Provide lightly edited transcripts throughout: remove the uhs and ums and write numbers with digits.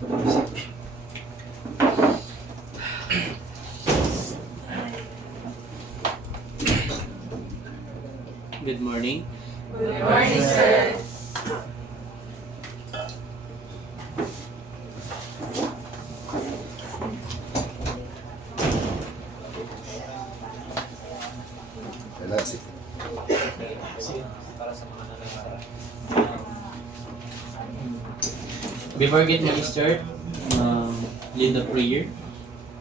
Good morning. Good morning, sir. Before getting start, lead the prayer.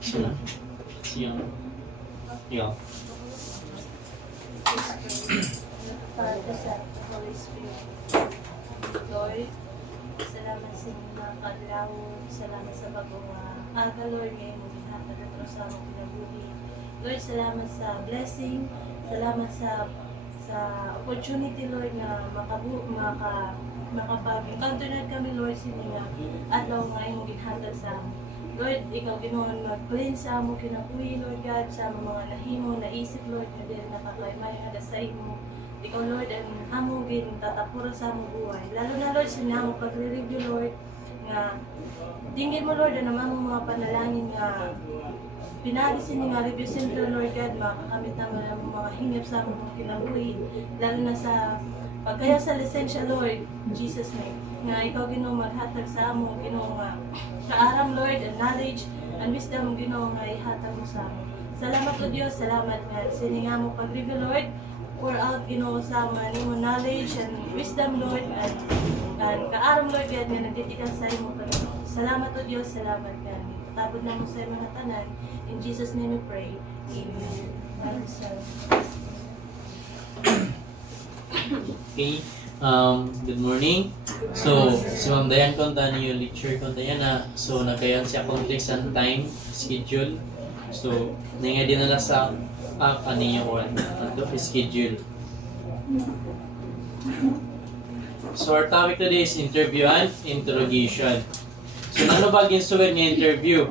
So, yeah. Father, Son, Holy Spirit. Lord, salamat sa mga kadlaw, salamat sa bagong aga, Lord, ngayon mo ginhatag at sa among pinabuhi. Lord, salamat sa blessing, salamat sa opportunity, Lord, na makapag-encounter na kami, Lord, sininga adlaw ngayon mo ginhatag sa amin. Lord, ikaw ginoon mag-cleanse sa among kinabuhi, Lord God, sa mga nahimo, naisip, Lord, na dahil nakakaymay nga sa imo. Ikaw, Lord, ang among tatapuro sa among buhay. Lalo na, Lord, sinamong pagre-review, Lord, nga tingin mo, Lord, na namang mga panalangin nga pinalisin nga review center, Lord God, makakamit naman ang mga hingap sa among kinabuhi. Lalo na sa pagkaya sa lisensya, Lord, in Jesus' name, nga ikaw ginoo maghatag sa among ginoo nga kaaram, Lord, and knowledge and wisdom ginoo nga ihatag mo sa amon. Salamat o Diyos, salamat nga sininga mo pag-review, Lord, pour out ginoo sa amon mo knowledge and wisdom, Lord, and kaaram, Lord God, nga nagtitikan sa imo Panginoon. Salamat o Diyos, salamat nga. Tabod na mo sa imo nga tanan. In Jesus' name we pray. Amen. Okay. Good morning. So, si Ma'am Dayan konta niyo lecture konta yan na. So, nagkayan siya conflicts and time schedule. So, nga din na sa app niyo or schedule. So, our topic today is interview and interrogation. So, ano ba ginsuwid nga interview?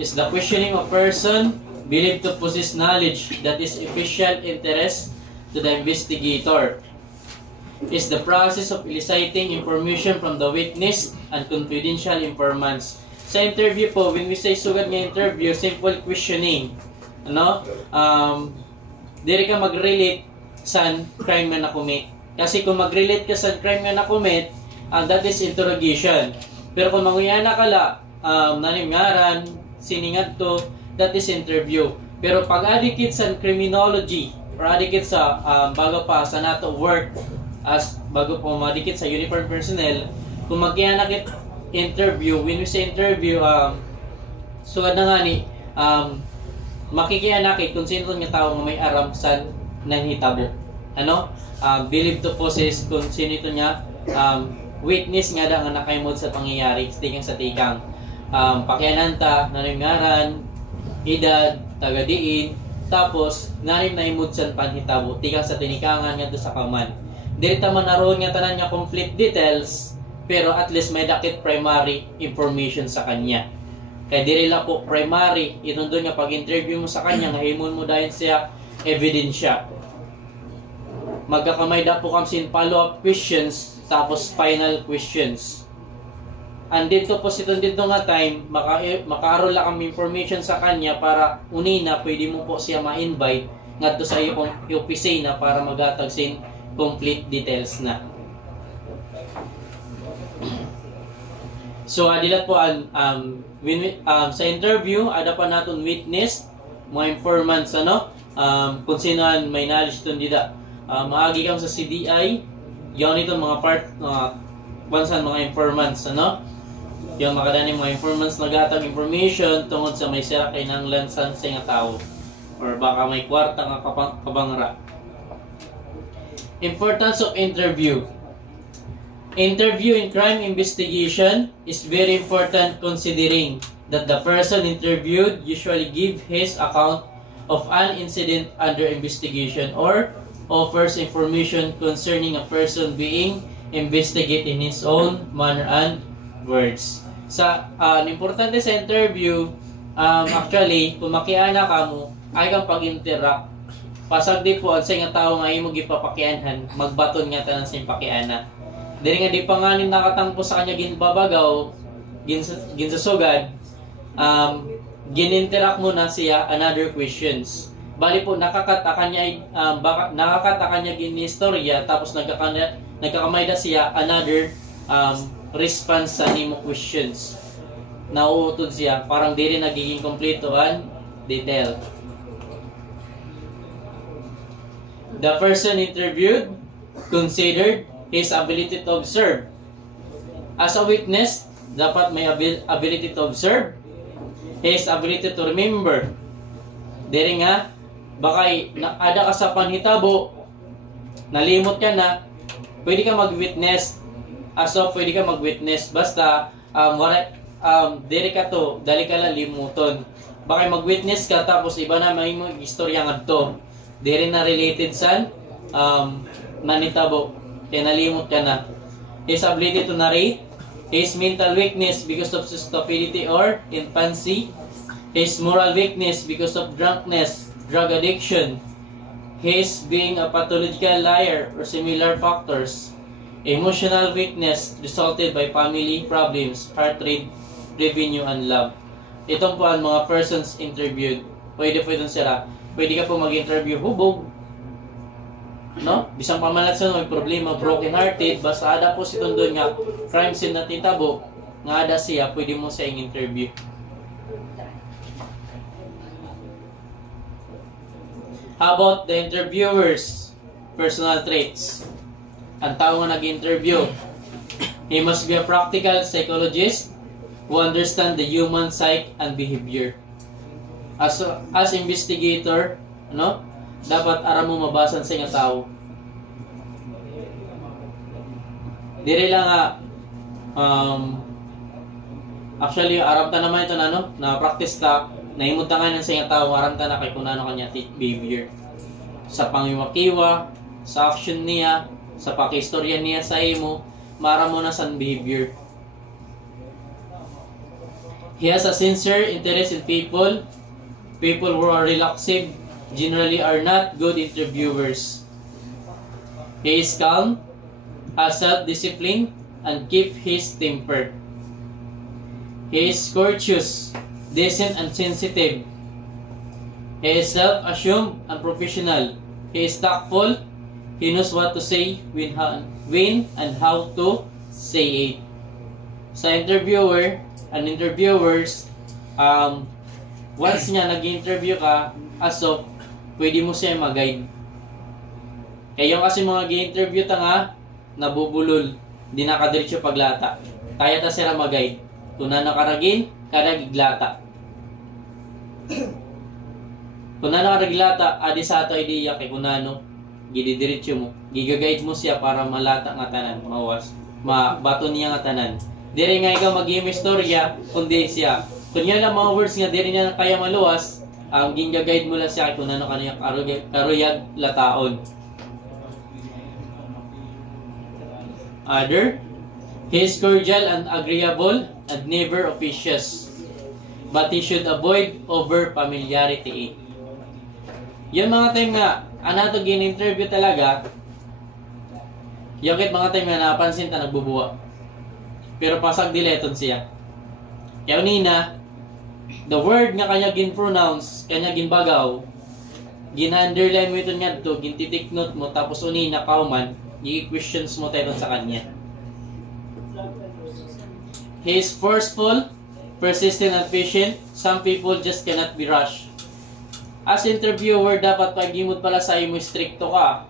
Is the questioning of person believed to possess knowledge that is official interest to the investigator. Is the process of eliciting information from the witness and confidential informants. Sa interview po, when we say sugad nga interview, simple questioning. Diri ka mag-relate sa crime na nakumit. Kasi kung mag-relate ka sa crime na nakumit, that is interrogation. Pero kung manguyana ka la, nanimgaran, siningat to, that is interview. Pero pag adikit sa criminology, or adikit sa bago pa sa nato work, as bago po madikit sa uniform personnel, kung magkianakit interview, when we say interview, sugad na nga ni, makikianakit kung sino nga tao nga may aram sa nanghitabo. Believe to possess kung sino ito niya, witness nga da nga nakaymod sa pangyayari, sa tikang. Pakiananta, nanimgaran, edad, tagadiin, tapos narim na imudsan panhitabo, tikang sa tinikangan nga sa kaman. Dirita man naroon nga tanan nga conflict details, pero at least may dakit primary information sa kanya. Kaya dirila po primary, ito doon nga pag-interview mo sa kanya, nga himon mo dahil siya ebidensya. Magkakamay da po kamsin follow-up questions, tapos final questions. And dito po dito nga time, makaroon lang kami information sa kanya para unina, pwede mo po siya ma-invite ngadto sa iyong opisina para magatag sin complete details na. So, adilat po sa interview, ada pa natin witness, mga informants, kung sino may knowledge itong dida. Maagi kang sa CDI, yun ito mga part, mga informants, yung makadaning mga informants nagatag information tungod sa may sira kay nang lansan sa nga tao or baka may kwarta nga kabangra. Importance of interview. Interview in crime investigation is very important considering that the person interviewed usually give his account of an incident under investigation or offers information concerning a person being investigated in his own manner and words. Importante sa interview, actually, kung makiana ka mo, ay kang pag-interact. Pasag di po, ang nga tao nga imo gipapakianhan, magbaton nga tanan sa pakiana. Diri nga di pa nga ni nakatampo sa kanya ginbabagaw, ginsasugad, gininteract mo na siya another questions. Bali po nakakataka niya ginistorya tapos nagkakamayda siya another response sa nimo questions. Nauutod siya, parang di rin nagiging kompleto and detail. The person interviewed considered his ability to observe. As a witness, dapat may ability to observe, his ability to remember. Diri nga, baka ada ka sa panhitabo, nalimot ka na, pwede ka mag-witness. Pwede ka mag-witness. Basta, diri ka to, dali ka lang limuton. Baka mag-witness ka, tapos iba na may istorya nga to. Diri na related sa manitabo. Kaya nalimot ka na. His ability to narrate, his mental weakness because of stupidity or infancy, his moral weakness because of drunkenness, drug addiction, his being a pathological liar or similar factors, emotional weakness resulted by family problems, heart rate, revenue, and love. Itong po ang mga persons interviewed. Pwede sila. Pwede ka po mag-interview hubog, no? Bisang pamalat sa may problema, broken hearted, basta ada po si tundon nga crime scene na titabo, nga ada siya, pwede mo sa interview. How about the interviewer's personal traits? Ang tao nga nag-interview, he must be a practical psychologist who understand the human psyche and behavior. As investigator, no? Dapat aram mo mabasan sa nga tao. Dire lang nga actually aram ta naman ito na practice ta, naimod ta nga sa nga tao, aram ta na kay kunano kanya behavior. Sa pangiwakiwa, sa action niya, sa pakistorya niya sa imo, maram mo na sa behavior. He has a sincere interest in people. People who are relaxive generally are not good interviewers. He is calm, has self-discipline, and keep his temper. He is courteous, decent, and sensitive. He is self-assured and professional. He is tactful. He knows what to say, when and how to say it. Sa interviewer and interviewers, once niya nag-interview ka, pwede mo siya mag-guide. Kaya yung kasi mga gi-interview ta nga, nabubulol, di nakadiretso paglata. Kaya ta sila mag-guide. Kung na nakaragin, kada giglata. Kung na nakaraglata, adi sa ato idea kay kunano, gididiretso mo. Giga-guide mo siya para malata nga tanan, mabato niya nga tanan. Dire nga ikaw mag-istorya, kundi siya. Kung yan lang mga words nga, dire niya kaya maluwas, ginga-guide mo lang siya kung ano kaniyang karuyag lataon. Other, he is cordial and agreeable and never officious, but he should avoid over familiarity. Yung mga time nga, anato gin-interview talaga, yung mga time nga napansin ta nagbubuwa. Pero pasag dileton siya. Kaya nina, the word nga kanya gin-pronounce, kanya ginbagaw, gin-underline mo ito nga ito, gintitik note mo, tapos unina kauman, i-questions mo tayo sa kanya. He is forceful, persistent, and patient. Some people just cannot be rushed. As interviewer, dapat pag-imod pala sa imo, stricto ka.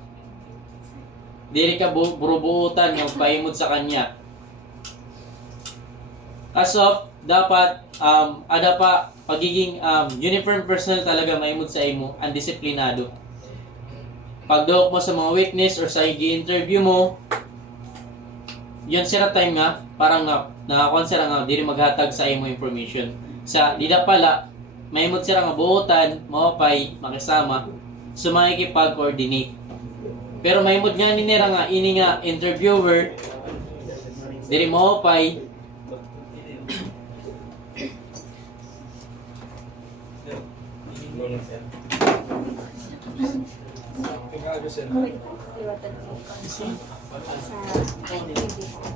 Dili ka burubuutan yung paimod sa kanya. As of, dapat ada pa pagiging uniform personnel talaga maimod sa imo, undisiplinado. Pagduok mo sa mga witness or sa i-interview mo, yun sila time nga, parang nakakuan sila nga, dili maghatag sa imo information. Sa dida pala, maimod sila nga buutan, maupay, makisama, sumakikipag-coordinate. Pero maimod nga nila nga, ini nga interviewer, dili maupay,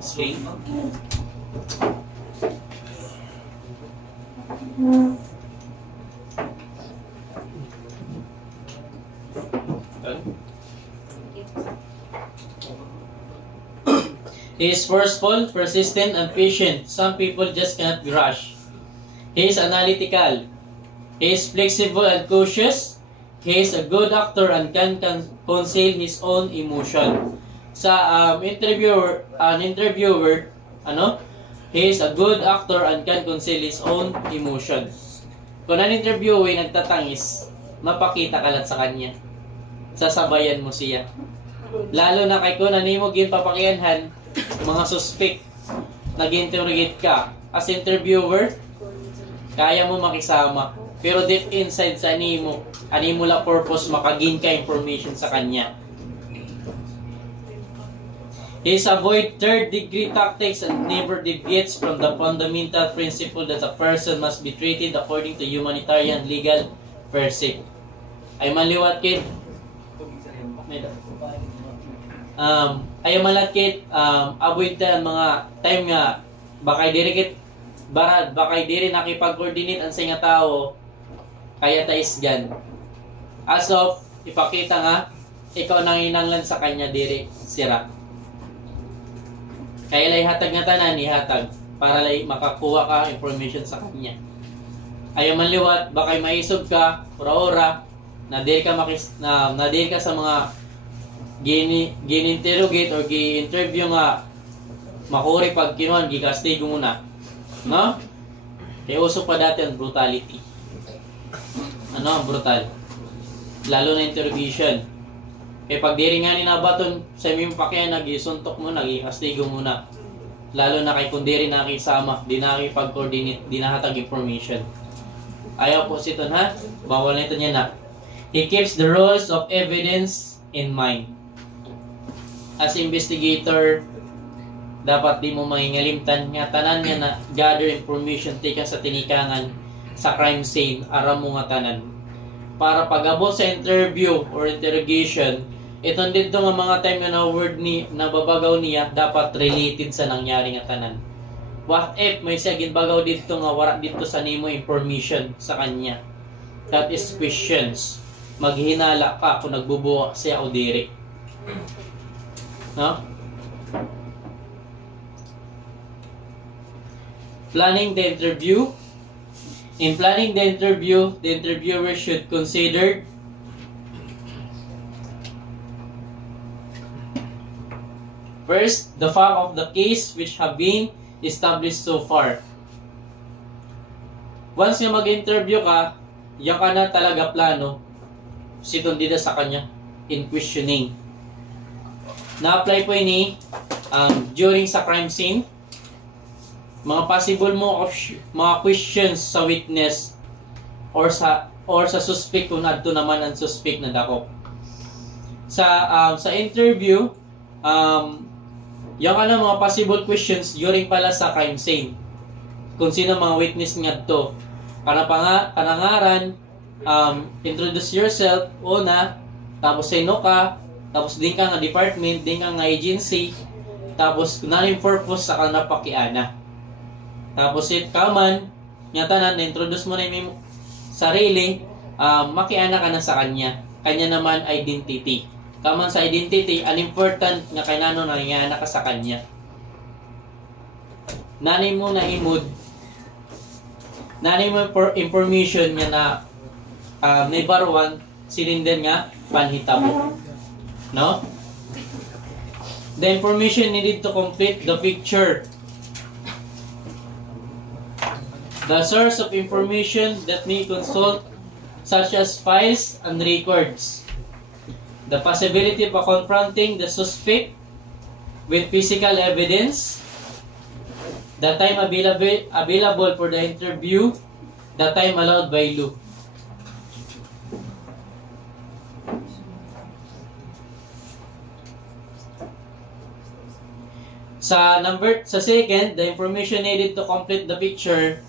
Screen. He is forceful, persistent, and patient. Some people just cannot be rushed. He is analytical. He is flexible and cautious. He is a good actor and can conceal his own emotion. Sa interviewer, he is a good actor and can conceal his own emotion. Kung ang interviewee nagtatangis, mapakita ka lang sa kanya. Sasabayan mo siya. Lalo na kay kung mo ginpapakianhan, mga suspect, nag-interrogate ka. As interviewer, kaya mo makisama. Pero deep inside sa animo la purpose makagain ka information sa kanya. He avoid third-degree tactics and never deviates from the fundamental principle that a person must be treated according to humanitarian legal precept. Ay maliwat kid. Ay malakit avoid ta mga time nga baka diri barad baka diri nakipag-coordinate ang sa nga tao kaya ta isgan. As of ipakita nga ikaw nang inanglan sa kanya diri sira. Kaya lay hatag nga tanan ihatag para lay makakuha ka information sa kanya. Ay manliwat baka maisog ka ora-ora na diri ka na diri ka sa mga gin-interrogate or gi-interview nga makuri pag kinuan gi-castigo muna. No? Kaya uso pa dati ang brutality. Ano ang brutal? Lalo na interrogation. Kaya pag diri nga ni nabaton sa imong pakyan nag-isuntok mo, nag-i-castigo muna. Lalo na kay kung diri nakisama, di nakipag-coordinate, di nahatag information. Ayaw po siton ha? Bawal na ito niya na. He keeps the rules of evidence in mind. As investigator, dapat di mo mangingalimtan nga tanan nga na gather information taken sa tinikangan sa crime scene aram mo nga tanan. Para pag-abot sa interview or interrogation, itong dito nga mga time nga na word ni nababagaw niya dapat related sa nangyari nga tanan. What if may siya ginbagaw dito nga wala dito sa nimo information sa kanya? That is questions. Maghinala ka kung nagbubuwa siya o diri. No? Planning the interview. In planning the interviewer should consider first, the fact of the case which have been established so far. Once nga mag-interview ka, yan ka na talaga plano, siton dito sa kanya in questioning. Na-apply po ini during sa crime scene, mga possible mo mga questions sa witness or sa suspect kung adto naman ang suspect na dako. Sa interview, yung mga possible questions during pala sa crime scene. Kung sino mga witness nga to. Panangaran, introduce yourself, una, tapos sino ka, tapos din ka nga department, din ka nga agency, tapos kung ano yung purpose sa kanapakiana. Tapos kaman, tanan, introduce mo na yung sarili, makiana ka na sa kanya. Kanya naman identity. Kaman sa identity, an important nga kainano na nangyana ka sa kanya. Nanay mo na imod, nanay mo information nga na naibaruan, silinden nga panhitabo. No? The information needed to complete the picture. The source of information that may consult, such as files and records. The possibility of confronting the suspect with physical evidence. The time available for the interview. The time allowed by law. Sa second, the information needed to complete the picture.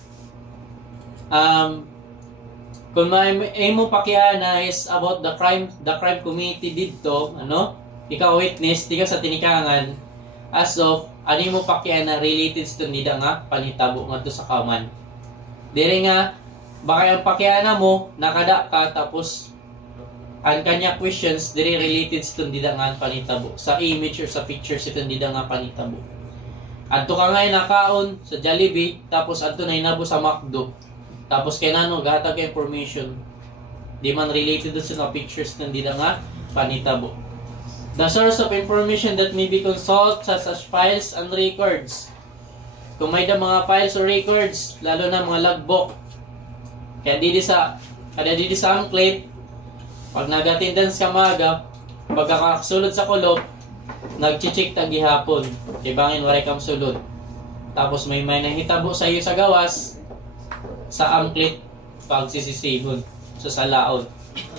Kung may mo pakiana is about the crime committed dito, ikaw witness, di ka sa tinikangan, as of, ani mo pakyan na related sa nida nga, panitabo nga to sa kaman. Dire nga, baka yung pakyana mo, nakada ka, tapos, ang kanya questions, dire related sa nida nga panitabo. Sa image or sa picture sa nida nga panitabo. Adto ka ngayon nakaon sa Jollibee, tapos adto na hinabo sa McDo. Tapos kay nano, gahatag ka information. Di man related sa mga pictures ng dida nga panitabo. The source of information that may be consulted such files and records. Kung may mga files or records, lalo na mga logbook. Kaya didi sa enclave, pag nag-attendance ka maaga, pagkakasulod sa kulop, nag-check tag gihapon. Kay bangin waray kam sulod. Tapos may nahitabo sa iyo sa gawas, sa enclave, pag sisisibon. So sa laod.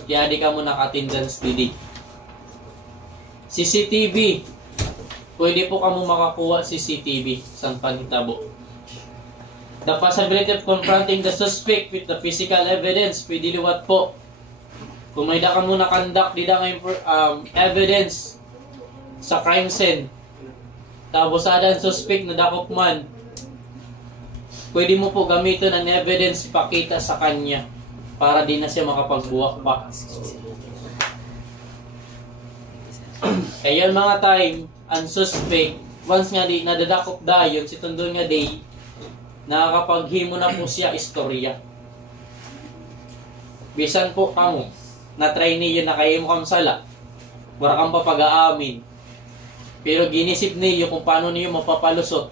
Kaya di ka mo naka-attendance didi. CCTV. Pwede po ka mo makakuha CCTV sa panitabo. The possibility of confronting the suspect with the physical evidence. Pwede liwat po. Kung may da ka mo nakandak, di da nga evidence sa crime scene. Tapos ada ang suspect na dakop man. Pwede mo po gamitin ang evidence ipakita sa kanya para di na siya makapagbuwak pa. Kaya mga time, ang suspect, once nga di nadadakop dayon, si Tundon nga day, nakakapaghimo na po siya istorya. Bisan po kamo, na-try niyo na kayo mo kamsala, wala kang papag-aamin. Pero ginisip niyo kung paano niyo mapapalusot.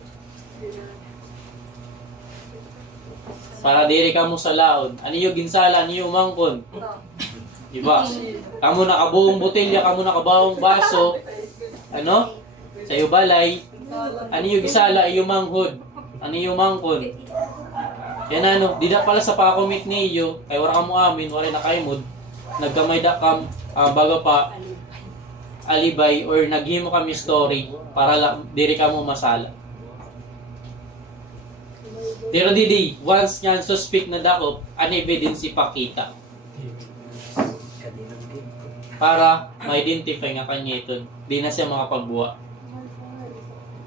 Para diri ka mo sa laod. Ano yung ginsala, ano yung mangkon? Diba? Kamu nakabuong botelya, kamu nakabawong baso. Ano? Sa iyo balay. Ano yung gisala, yung manghod. Ano yung mangkon? Yan ano, di na pala sa pakomit niyo, kay wala ka mo amin, wala na kayo mood. Nagkamay da kam, bago pa, alibay, or naghimo kami story, para diri ka mo masala. Pero didi, once nyan suspect na dakop, an evidence ipakita. Para ma-identify nga kanya ito. Di na siya makapagbuwa.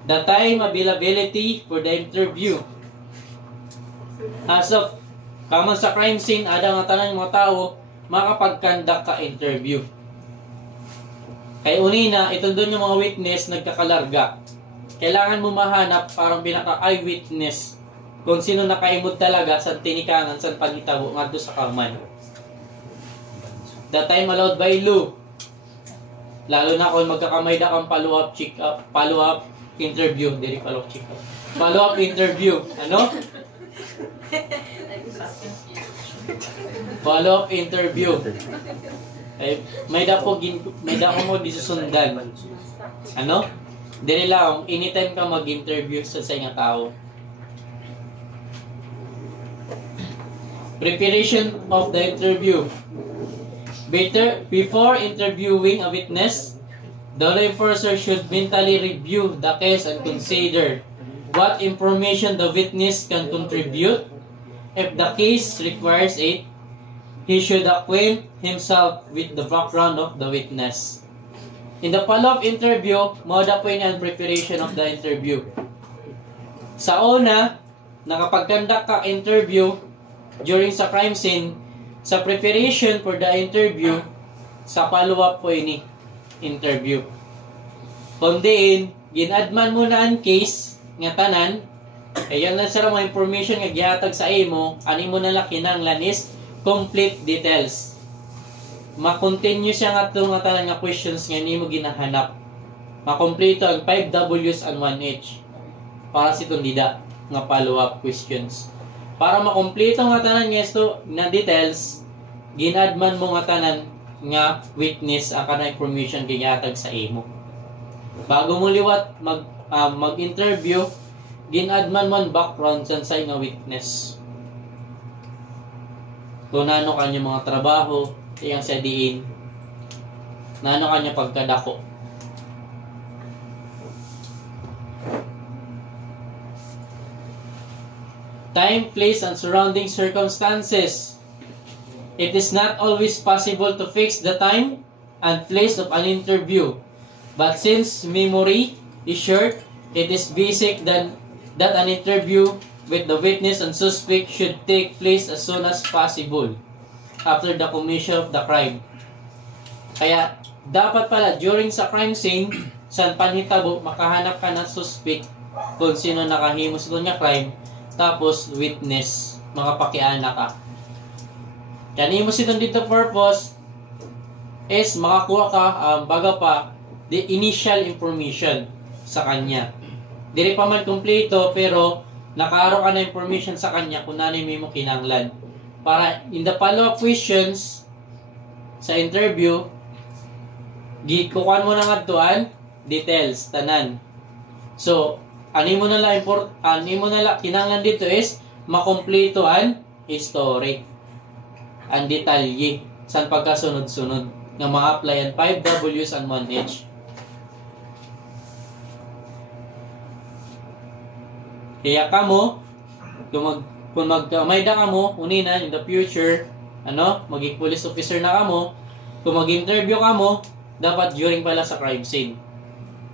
The time availability for the interview. As of, kaman sa crime scene, ada nga tanan mga tao, makapag-conduct ka interview. Kaya unina, ito doon yung mga witness nagkakalarga. Kailangan mo mahanap parang pinaka-eyewitness kung sino nakaimod talaga sa tinikangan, sa panitabo nga doon sa kaman. The time allowed by law. Lalo na kung magkakamay na kang follow-up interview. Dili follow-up check-up. Follow-up interview. Ano? Follow-up interview. Eh, may da ko mo disusundan. Ano? Dili lang, anytime ka mag-interview sa nga tao. Preparation of the interview. Before interviewing a witness, the law enforcer should mentally review the case and consider what information the witness can contribute. If the case requires it, he should acquaint himself with the background of the witness. In the follow-up interview, mauda po yun ang preparation of the interview. Sa una, nakapag-conduct ka interview during sa crime scene, sa preparation for the interview, sa follow-up po ini interview. Kung diin, ginadman mo na ang case nga tanan, ayan na sa mga information nga gihatag sa imo, ani mo na laki ng lanis, complete details. Ma-continue siya nga ito nga tanan nga questions nga nimo ginahanap. Ma-complete ang 5 W's and 1 H para si tundida nga follow-up questions. Para makompleto nga tanan nga ito na details, ginadman mo nga tanan nga witness ang kanang information gihatag sa imo. Bago mo liwat mag-interview, ginadman man background sa nga witness. Kung nano kanya mga trabaho, iyang sa diin, nano kanya pagkadako. Time, place, and surrounding circumstances. It is not always possible to fix the time and place of an interview. But since memory is short, it is basic that an interview with the witness and suspect should take place as soon as possible after the commission of the crime. Kaya, dapat pala, during sa crime scene, sa panhitabo, makahanap ka ng suspect kung sino nakahimos doon nga crime, tapos witness, makapakiana ka. Kaya himos ito dito purpose is makakuha ka baga pa the initial information sa kanya. Dili pa man kompleto pero nakaaro ka na information sa kanya kung ano yung mo kinanglan. Para in the follow-up questions sa interview, gikukuhan mo na nga tuan, details, tanan. So, ano mo na lang kinanglan dito is makompleto ang history. Ang detalye sa pagkasunod-sunod ng mga applyan 5Ws and 1H. Kaya kamo, kung magmayda ka mo, unina, in the future, maging police officer na ka mo, kung mag-interview ka mo, dapat during pala sa crime scene.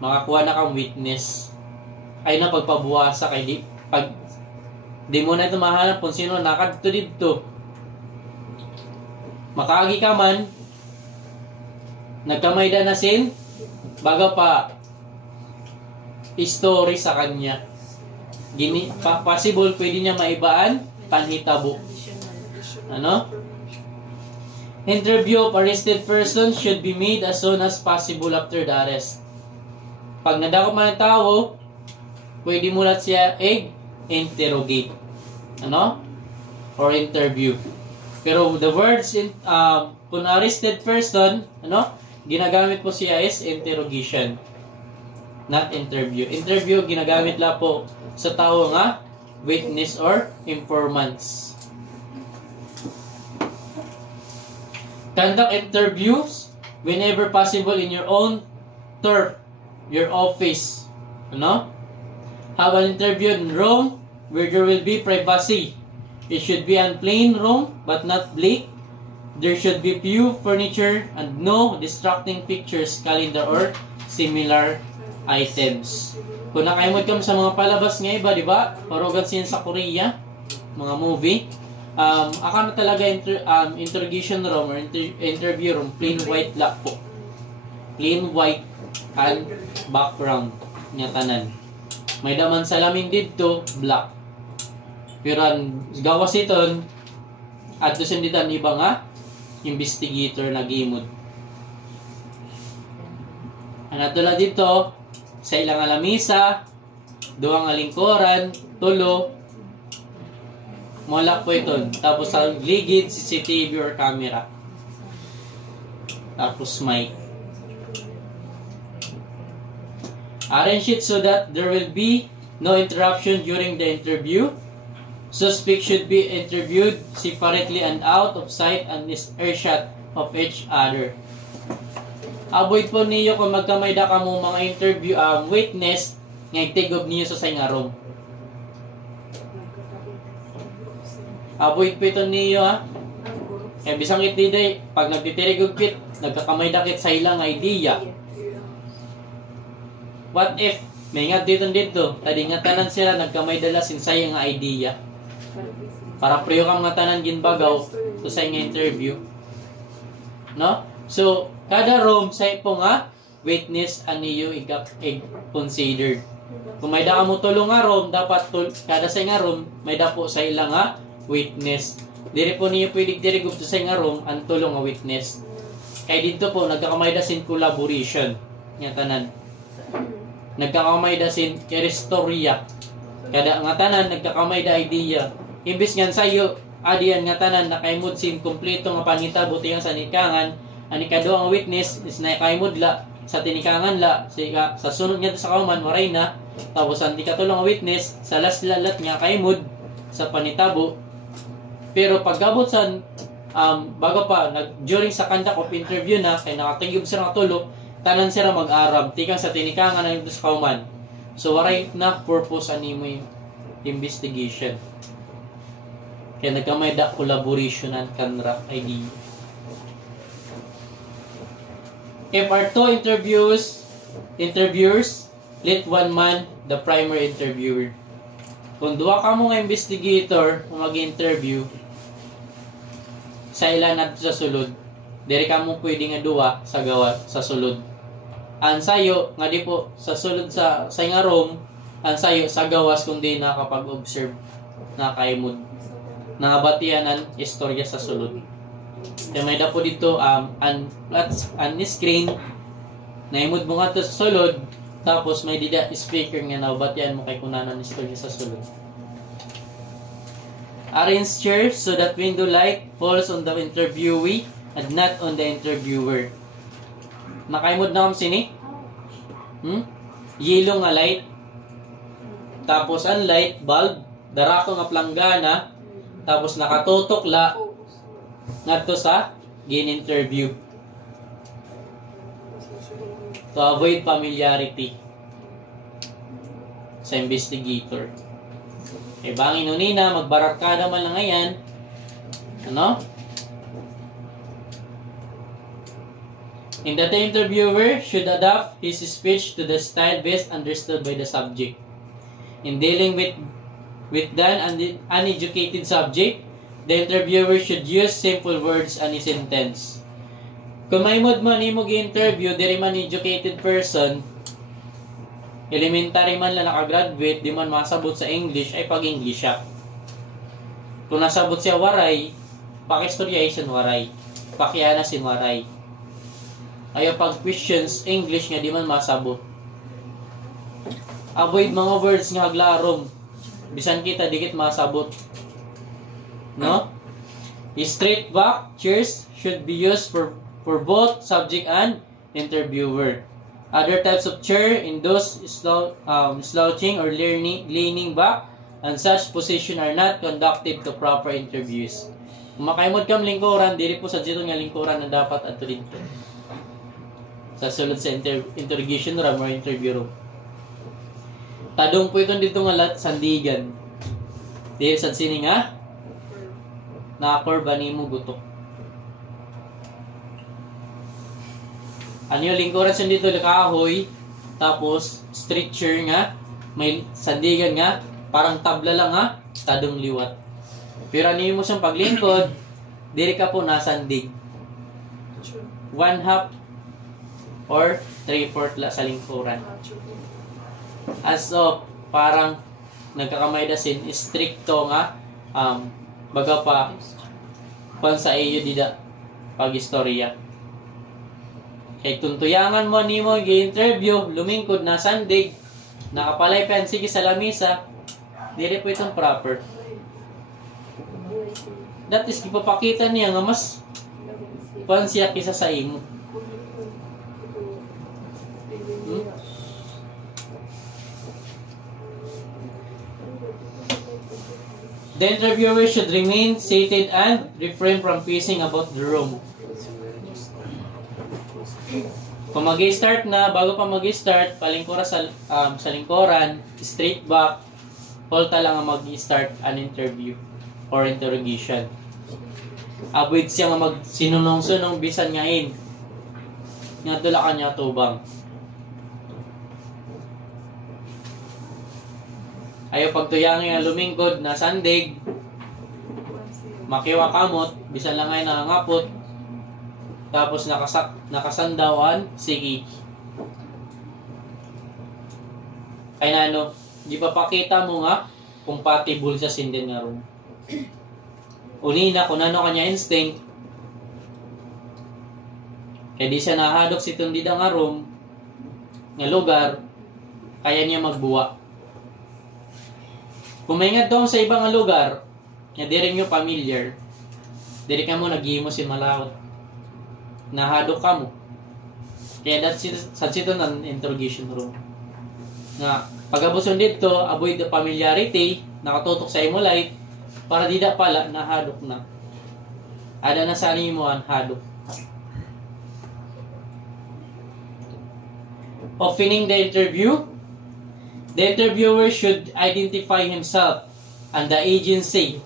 Makakuha na kang witness. Ay na pagpabuwasa kay pag di mo na ito mahanap kung sino nakadto dito. Makaagi ka man, nagkamayda na sin, baga pa story sa kanya. Possible pwede niya maibaan, panhitabo. Interview of arrested person should be made as soon as possible after the arrest. Pag nadakop man ang tao, pwede mo lang siya interrogate. Or interview. Pero the words kung arrested person, ginagamit po siya is interrogation. Not interview. Interview, ginagamit lang po sa tao nga witness or informants. Conduct interviews whenever possible in your own turf, your office. Have an interview in room where there will be privacy. It should be a plain room but not bleak. There should be few furniture and no distracting pictures, calendar, or similar items. Kung nakaimod kami sa mga palabas nga iba, di ba? Parugan siya sa Korea, mga movie. Aka na talaga interrogation room or interview room, plain white lock po. Plain white and background nga tanan. May daman salamin dito, black. Pero ang gawas iton, at doon ditan iba nga, investigator na gimod. Ang natula dito, sa ilang alamisa, duwang alingkoran, tulo, mula po ito. Tapos sa ligid, CCTV or camera. Tapos mic. Arrange it so that there will be no interruption during the interview. Suspect should be interviewed separately and out of sight and earshot of each other. Avoid po niyo kung magkamayda ka mo mga interview witness nga itigob niyo sa nga room. Avoid po ito niyo Kaya bisang itiday, pag nagtitirigog pit, nagkakamayda kit sa ilang idea. What if may nga dito, tadi nga tanan sila nagkamayda la sinsay nga idea. Para priyo kang nga tanan ginbagaw so sa nga interview. So, kada room sa po nga witness aniyo considered. Kung may da mo tulong nga room, dapat kada sa nga room may da po sa ilang nga witness. Diri po niyo pwede dirigog to sa nga room ang tulong nga witness. Kaya dito po nagkakamayda sin collaboration nga tanan. Nagkakamayda sin istorya. Kada nga tanan nagkakamayda idea. Imbis nga sayo adiyan nga tanan nakaimod sin kompleto nga panghitabo tiyang sa nikangan, ani kado ang witness is nakaimod la sa tinikangan la sa sunod nga sa kauman waray na tapos ang di katulong ang witness sa last lalat nga kaimod sa panitabo. Pero pagabot sa bago pa during sa conduct of interview na kay nakatagyob sila nga tulo tanan sila mag-arab tikang sa tinikangan na sa kauman. So waray na purpose ani mo yung investigation. Kaya nagkamay da collaboration and kanra idea. If our two interviews interviewers, let one man the primary interviewer. Kung duwa ka mo nga investigator kung mag-interview, sa ilan nato sa sulod, diri ka mo pwede nga duwa sa gawa sa sulod. Ang sayo nga di po sa sulod sa nga room, ang sayo sa gawas kung di nakapag-observe, nakaimod, nangabatian ang istorya sa sulod. Kaya may dapo dito an screen naimod mo nga to sa sulod, tapos may dida speaker nga nabatian mo kay kunanan istorya sa sulod. Arrange chairs so that window light falls on the interviewee and not on the interviewer. Nakaimod na kami sini? Yellow nga light. Tapos ang light bulb, darako nga planggana, tapos nakatutok la ngadto sa gin-interview. To avoid familiarity sa investigator. Eh, bangin unina, magbarakada man lang ngayon. Ano? In that the interviewer should adapt his speech to the style best understood by the subject. In dealing with an uneducated subject, the interviewer should use simple words and a sentence. Kung maimod man imo gi-interview diri man educated person, elementary man lang nakagraduate, di man masabot sa English, ay pag-English siya. Kung nasabot siya waray, pakistoryahin waray, pakianasin waray. Ayaw pag questions English nga di man masabot. Avoid mga words nga aglarom, bisan kita dikit masabot. No? Straight back chairs should be used for both subject and interviewer. Other types of chair in those slouching or leaning back and such position are not conductive to proper interviews. Kung makaimod kam lingkuran, dili po sa dito nga lingkuran na dapat ato dito. Sa sulod sa interrogation room or interview room. Tadong po itong dito nga lat sandigan. Dili sa sini nga nakakorba nimo gutok. Ano yung lingkuran sa dito kahoy, tapos stretcher nga, may sandigan nga, parang tabla lang nga, tadong liwat. Pero ano mo siyang paglingkod, diri ka po nasandig. 1/2 or 3/4 la sa lingkuran. As of, parang nagkakamay dasin, stricto nga, baga pa, kung sa iyo dida, pag-istorya. Kay tuntuyangan mo nimo gi-interview, lumingkod na sandig, nakapalay pen sige sa lamisa, dili po itong proper. That is ipapakita niya nga mas pansiya kisa sa imo. The interviewer should remain seated and refrain from pacing about the room. Kung mag-start na, bago pa mag-start, palingkura sa lingkuran, straight back, holta lang ang mag-start an interview or interrogation. Avoid siya nga mag-sinunong-sunong bisan ngayon. Nga tula ka niya tubang. Ayaw pagtuyangin nga lumingkod na sandig, makiwa kamot, bisan lang ngayon nakangapot, tapos nakasandawan, sige. Kaya na di pa pakita mo nga compatible sa sinden nga room. Unina, kung ano kanya instinct, kaya di siya nahadok si tundida nga room, nga lugar, kaya niya magbuwa. Kung may nga doon sa ibang lugar, nga di rin nyo familiar, di rin ka mo naghihimo si malawat. Nahadok ka mo. Kaya sa sito ng interrogation room. Na pag-abuson dito, avoid the familiarity, nakatutok sa imo light, para di da pala, nahadok na. Ada na sa mo ang hadok. Opening the interview, the interviewer should identify himself and the agency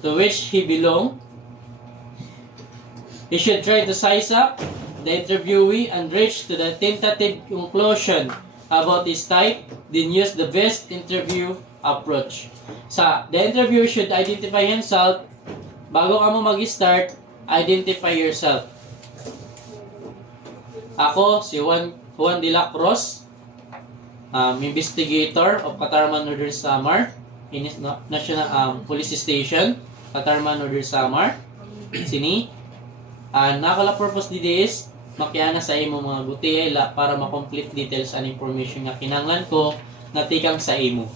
to which he belongs. He should try to size up the interviewee and reach to the tentative conclusion about his type, then use the best interview approach. The interviewer should identify himself. Bago ka mo mag-start, identify yourself. Ako, si Juan de la Cruz, investigator of Catarman, Northern Samar, National Police Station, Catarman, Northern Samar. Sini, nakala purpose dito is, makiana sa imo mga butiyay para ma-complete details and information nga kinanglan ko na tikang sa imo.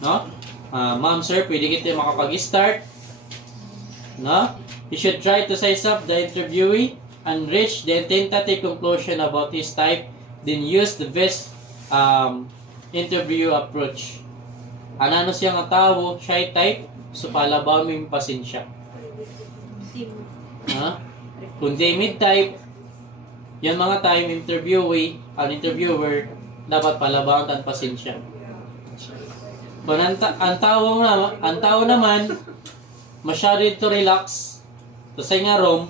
No? Ma'am, sir, pwede kita makapag-start. No? You should try to size up the interviewee and reach the tentative conclusion about his type, then use the best interview approach. Ano siya nga tao, shy type, so palabaw mo yung pasensya. Kung timid type, yan mga time interviewee, ang interviewer, dapat palabaw ang pasensya. Kung ang tao naman, masyado ito relax, to sa nga room,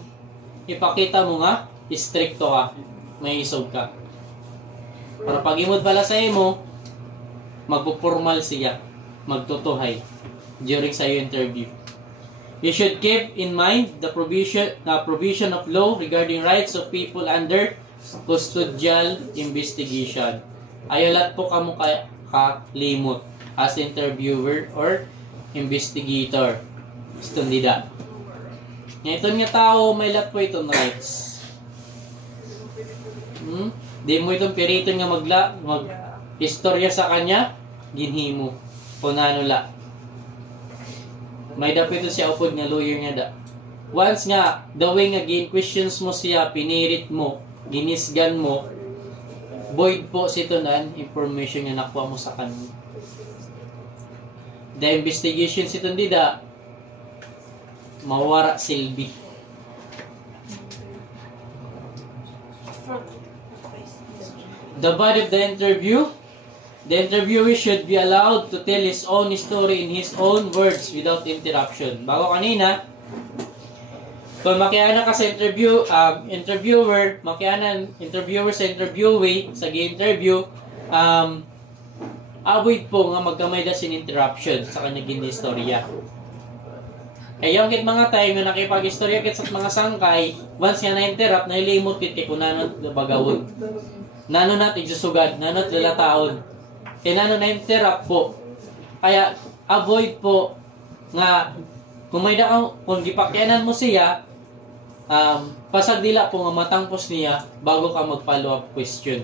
ipakita mo nga, stricto ka, may isog ka. Para pag imod pala sa imo, magpupormal siya, magtutuhay during sa iyo interview. You should keep in mind the provision of law regarding rights of people under custodial investigation. Ayalat po kamo kalimot as interviewer or investigator. Stundida. Ngayon nga tao, may lat po itong rights. Di mo itong pirito nga mag-istorya sa kanya, ginhimo. Punano la. May dapat ito siya upod nga lawyer nga da. Once nga, the way nga questions mo siya, pinirit mo, ginisgan mo, void po si ito na information nga nakuha mo sa kanya. The investigation si ito da, mawara silbi. The body of the interview. The interviewee should be allowed to tell his own story in his own words without interruption. Bago kanina, kung makiana ka sa interviewer, makiana interviewer sa interviewee, sa gi-interview, avoid po nga magkamay da sin interruption sa kanyang gini-istorya. Yung kit mga time na nakipag-istorya kit sa mga sangkay, once nga na-interrupt, nailimot kit kay kunanot bagawon. Nano nat igsusugad, nanot lalataon. Nano na-interrupt po. Kaya, avoid po nga, kung may kung gipakyanan mo siya, pasagdila po nga matangpos niya bago ka mag-follow up question.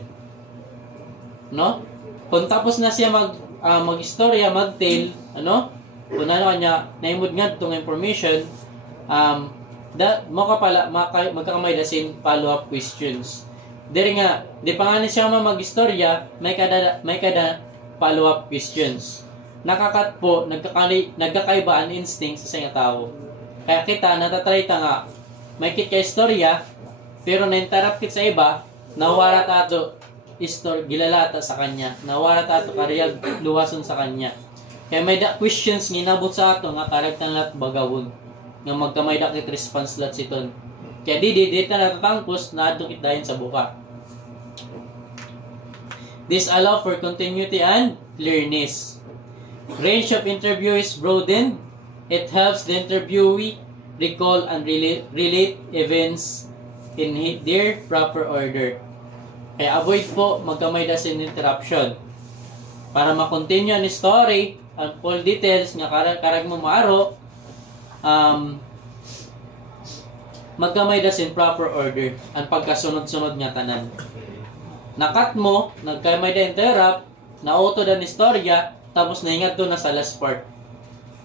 No? Kung tapos na siya mag-istorya, mag-tell, kung ano kanya, naimod nga itong information, magkakamay na sin follow-up questions. Diri nga, di pa nga siya mag-istorya, may kada follow-up questions. Nakakat po, nagkakaiba ang instinct sa isang tao. Kaya kita, natatry ta nga, may kit ka istorya, pero na-interrupt kit sa iba, nawara tato, gilalata sa kanya, nawara tato kariyag luwason sa kanya. Kaya may questions nginabot sa ato nga karagtan lat bagawon, nga magkamay kit response lat siton. Kaya di ta natatangpos na adto kit dayon sa buka. This allow for continuity and clearness. Range of interview is broadened. It helps the interviewee recall and relate events in their proper order. Kaya avoid po magkamay da sin interruption. Para ma-continue ang story, ang full details nga karag mo maaro, magkamay da sin proper order ang pagkasunod-sunod nga tanan. Nakat mo, nagkamay da interrupt, nauto da ni istorya, tapos naingat to na sa last part.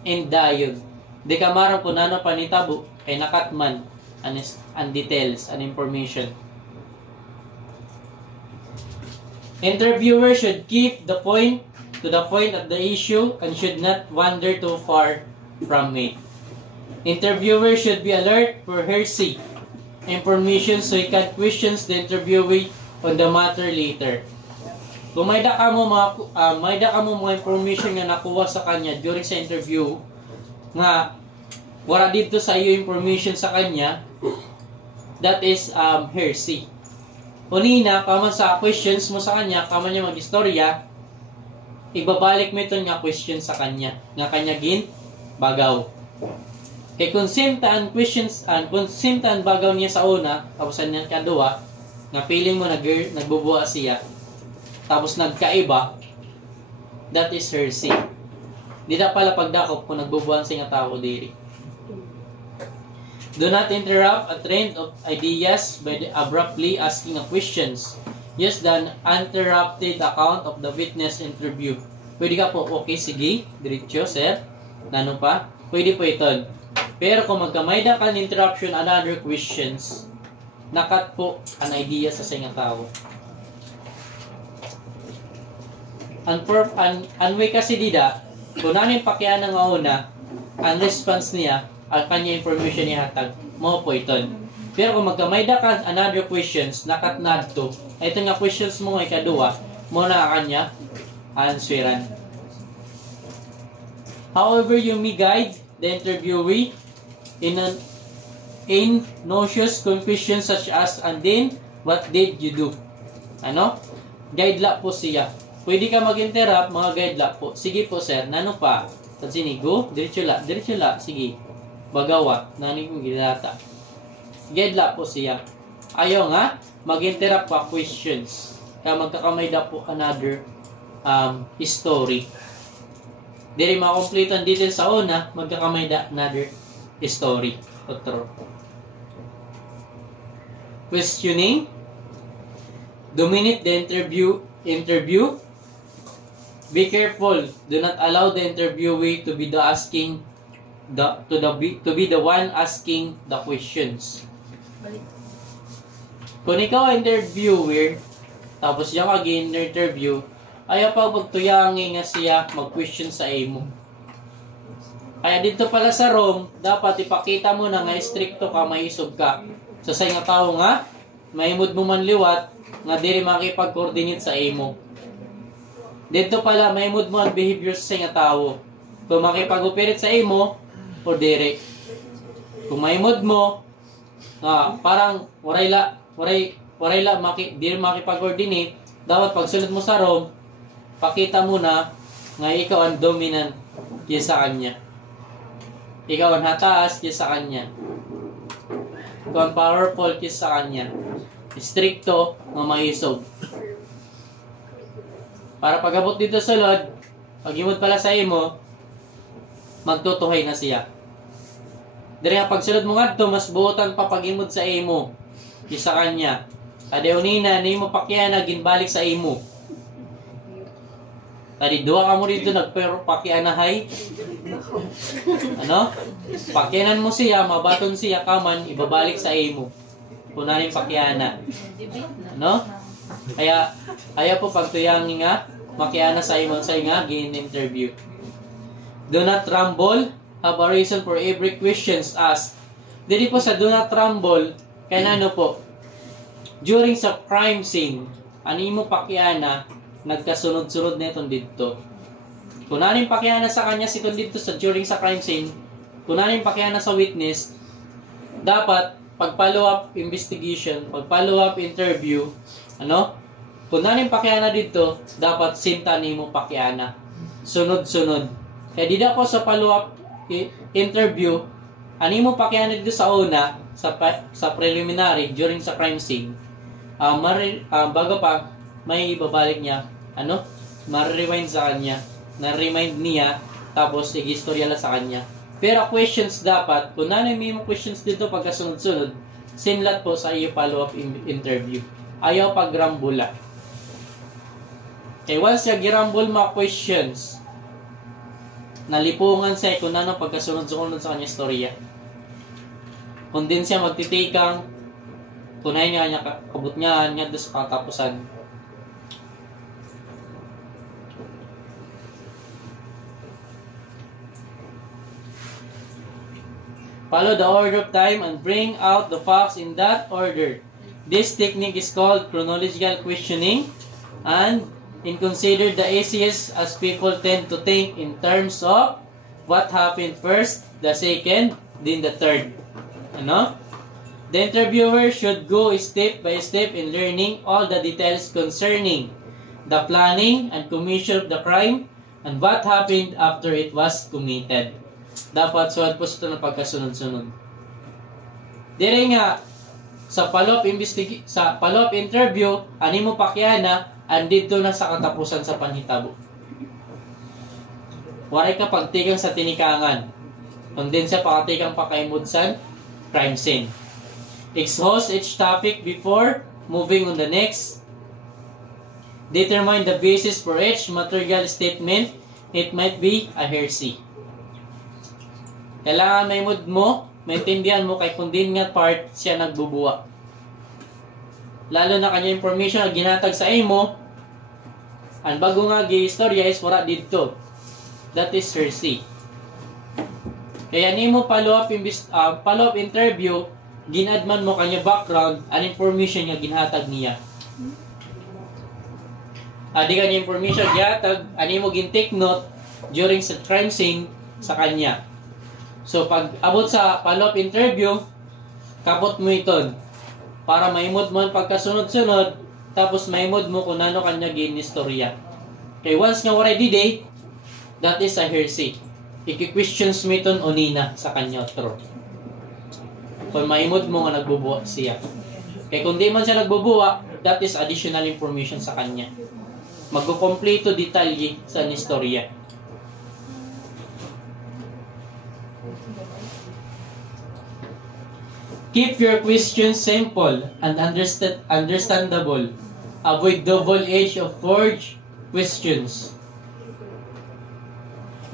And dayon. Di ka marang kung ano panitabo, ay nakat man ang details, ang information. Interviewer should keep the point to the point of the issue and should not wander too far from it. Interviewer should be alert for hearsay information so he can question the interviewee on the matter later. Kung may da ka mo mga information nga nakuha sa kanya during sa interview nga wala dito sa iyo information sa kanya, that is hearsay. unina, kaman sa questions mo sa kanya, kaman niya mag-istorya, ibabalik mo ito nga question sa kanya, nga kanya bagaw. Kay kung simtaan questions, kung simtaan bagaw niya sa una, tapos niya kadua, nga feeling mo nagbubuha siya, tapos nagkaiba, that is heresy. Di na pala pagdakop kung nagbubuhan siya nga tao diri. Do not interrupt a train of ideas by abruptly asking a questions. Use the uninterrupted account of the witness interview. Pwede ka po, okay, sige, diretso, sir. Nano pa? Pwede po ito. Pero kung magkamayda ka ng interruption and other questions, nakat po an idea sa siyang tao. Anway kasi dida, kung namin pakyan ng una, ang response niya, ang kanya information niya hatag, mo po ito. Pero kung magkamayda ka another questions, nakat na ito, ito nga questions mo ay kadua, mo na kanya answeran. However, you may guide the interviewee in noxious questions such as, and then, what did you do? Ano? Guide la po siya. Pwede ka mag-interrupt, mga guide la po. Sige po, sir. Nano pa? Tansinigo? Diretso la. Sige. Bagawa. Nani kong ginata. Guide la po siya. Ayaw nga, mag-interrupt pa questions. Kaya magkakamay da po another story. Diri ma-complete ang details sa una, magkakamay da another story. Otro. Questioning. Dominate the interview. Be careful. Do not allow the interviewee to be the one asking the questions. Kung ikaw ang interviewer, tapos yung mag-interview, ayaw pa pagtuyangin nga siya mag-question sa imo. Kaya dito pala sa Rome, dapat ipakita mo na nga stricto ka, may isog ka. Sa say nga tao nga, mahimod mo man liwat, nga diri makipag-coordinate sa imo. Dito pala, mahimod mo ang behavior sa say nga tao. Kung makipag-operate sa imo, o diri. Kung mahimod mo, parang waray la, diri makipag-coordinate, dapat pagsunod mo sa Rome, pakita mo na nga ikaw ang dominant kaysa kanya. Ikaw ang hataas kaysa kanya. Ikaw ang powerful kaysa kanya. Stricto, mamayisog. Para pag-abot dito sa Lord, pag-imod pala sa imo, magtutuhay na siya. Diri nga pagsulod mo nga ito, mas buotan pa pag-imod sa imo kaysa kanya. Adeonina, ni mo pakyana, ginbalik sa imo. Tadi dua kamu dito nagpero pakianahay. Ano? Pakyanan mo siya, mabaton siya kaman, ibabalik sa imo. Kunanin pakyana. Ano? Kaya po pagtuyangin nga, makiana sa imo sa nga, gin-interview. Do not rumble, have a reason for every questions asked. Dili po sa do not rumble, kaya ano po, during sa crime scene, animo pakyana, nagkasunod-sunod na itong dito. Kung nanin pakyana sa kanya si dito sa during sa crime scene, kung nanin pakyana sa witness, dapat pag-follow up investigation, pag-follow up interview, ano? Kung nanin pakyana dito, dapat sinta nimo pakyana. Sunod-sunod. Kaya dito ako sa follow up interview, animo pakyana dito sa una, sa preliminary, during sa crime scene, bago pa, may ibabalik niya, ma-rewind sa kanya, na-remind niya, tapos i-istorya lang sa kanya. Pero questions dapat, kung nanin may mga questions dito pagkasunod-sunod, sinlat po sa iyo follow-up interview. Ayaw pag-rambula. Okay, once yung girambul mga questions, nalipungan siya kung nanin pagkasunod-sunod sa kanya istorya. Kung din siya magtitikang, tunay niya kabut niya sa katapusan. Follow the order of time and bring out the facts in that order. This technique is called chronological questioning and considered the easiest as people tend to think in terms of what happened first, the second, then the third. Ano? The interviewer should go step by step in learning all the details concerning the planning and commission of the crime and what happened after it was committed. Dapat suwad po ito na pagkasunod-sunod. Dire nga, sa follow-up interview, ani mo pakyana, andito na sa katapusan sa panhitabo. Waray ka pagtigang sa tinikangan. Kundi sa pakatikang pakaimudsan, crime scene. Exhaust each topic before moving on the next. Determine the basis for each material statement. It might be a hearsay. Kailangan may mood mo, maintindihan mo kay kung din nga part siya nagbubuwa. Lalo na kanya information na ginatag sa imo, ang bago nga gi-istorya is wala dito. That is hearsay. Kaya nimo follow-up interview, ginadman mo kanya background, an information nga ginhatag niya. Adi kanya information ginhatag, ani mo gin-take note during sa crime scene sa kanya. So pag abot sa follow-up interview, kapot mo iton para maimod mo pagkasunod-sunod, tapos maimod mo kung ano kanya gin-istorya. Kay once nga waray diday, that is a hearsay. Iki-questions mo iton o nina sa kanya otro. Kung maimod mo nga nagbubuwa siya. Kaya kung di man siya nagbubuwa, that is additional information sa kanya. Magkukompleto detalye sa istorya. Keep your questions simple and understandable. Avoid double-edged or forged questions.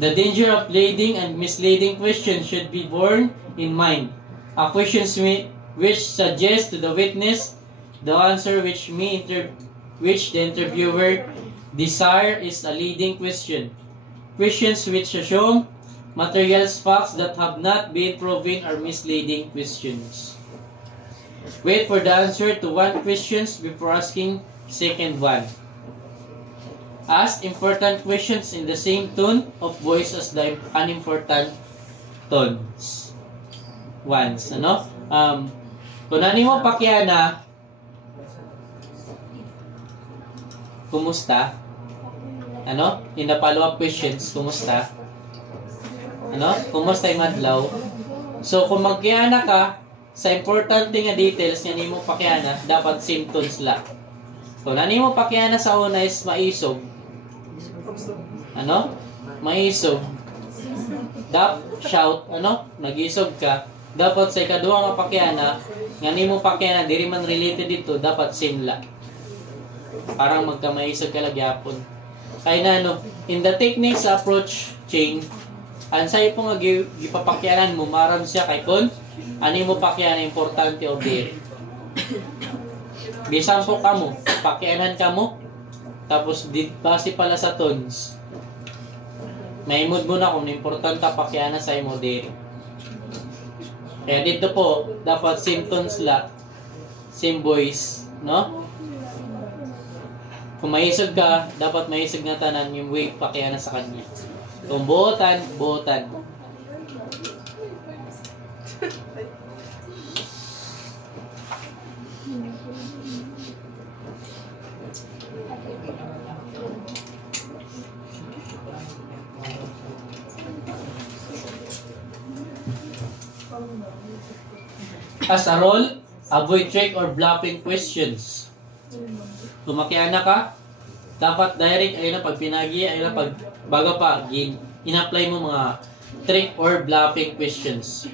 The danger of leading and misleading questions should be borne in mind. A question which suggests to the witness the answer which the interviewer desire is a leading question. Questions which assume materials facts that have not been proven are misleading questions. Wait for the answer to one question before asking second one. Ask important questions in the same tone of voice as the unimportant tones. Once, ano? Kung nani mo pakyana, kumusta? Ano? In the follow-up questions, kumusta? Ano? Kumusta yung adlaw? So, kung magkiana ka, sa importante nga details nga nimo pakyana, dapat symptoms la. Kung nani mo pakyana sa una is maisog. Ano? Maisog. Shout, ano? Nag-isog ka. Dapat sa ikaduha nga pakyana, nga nimo pakyana, diri man related dito, dapat simla. Parang magkamaisog ka lagyapon. Kaya na, ano, in the techniques approach chain, ansay po nga gipapakyanan mo, maram siya kay kun, ani mo pakyanan, importante o diri. Bisan po ka mo, pakyanan ka mo, tapos base pala sa tones. Maimod mo na kung importante pakyanan sa imo diri. Kaya dito po, dapat same tones la, same voice, no? Kung maisog ka, dapat maisog na tanan yung way pakyana sa kanya. Kung buotan, buotan. As a rule, avoid trick or bluffing questions. Kung makiana ka, dapat direct ay na pag pinagi ay na pag baga pa in-apply mo mga trick or bluffing questions.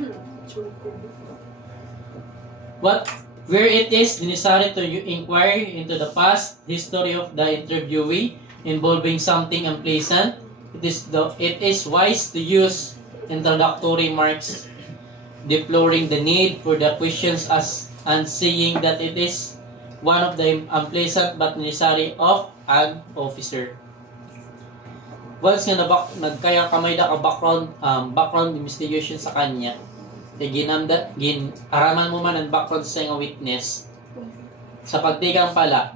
Where it is necessary to inquire into the past history of the interviewee involving something unpleasant, it is wise to use introductory remarks deploring the need for the questions and saying that it is one of the unpleasant but necessary of an officer. Once nga nagkaya kamay da ka background investigation sa kanya, araman mo man ang background sa nga witness, sa pagtikang pala,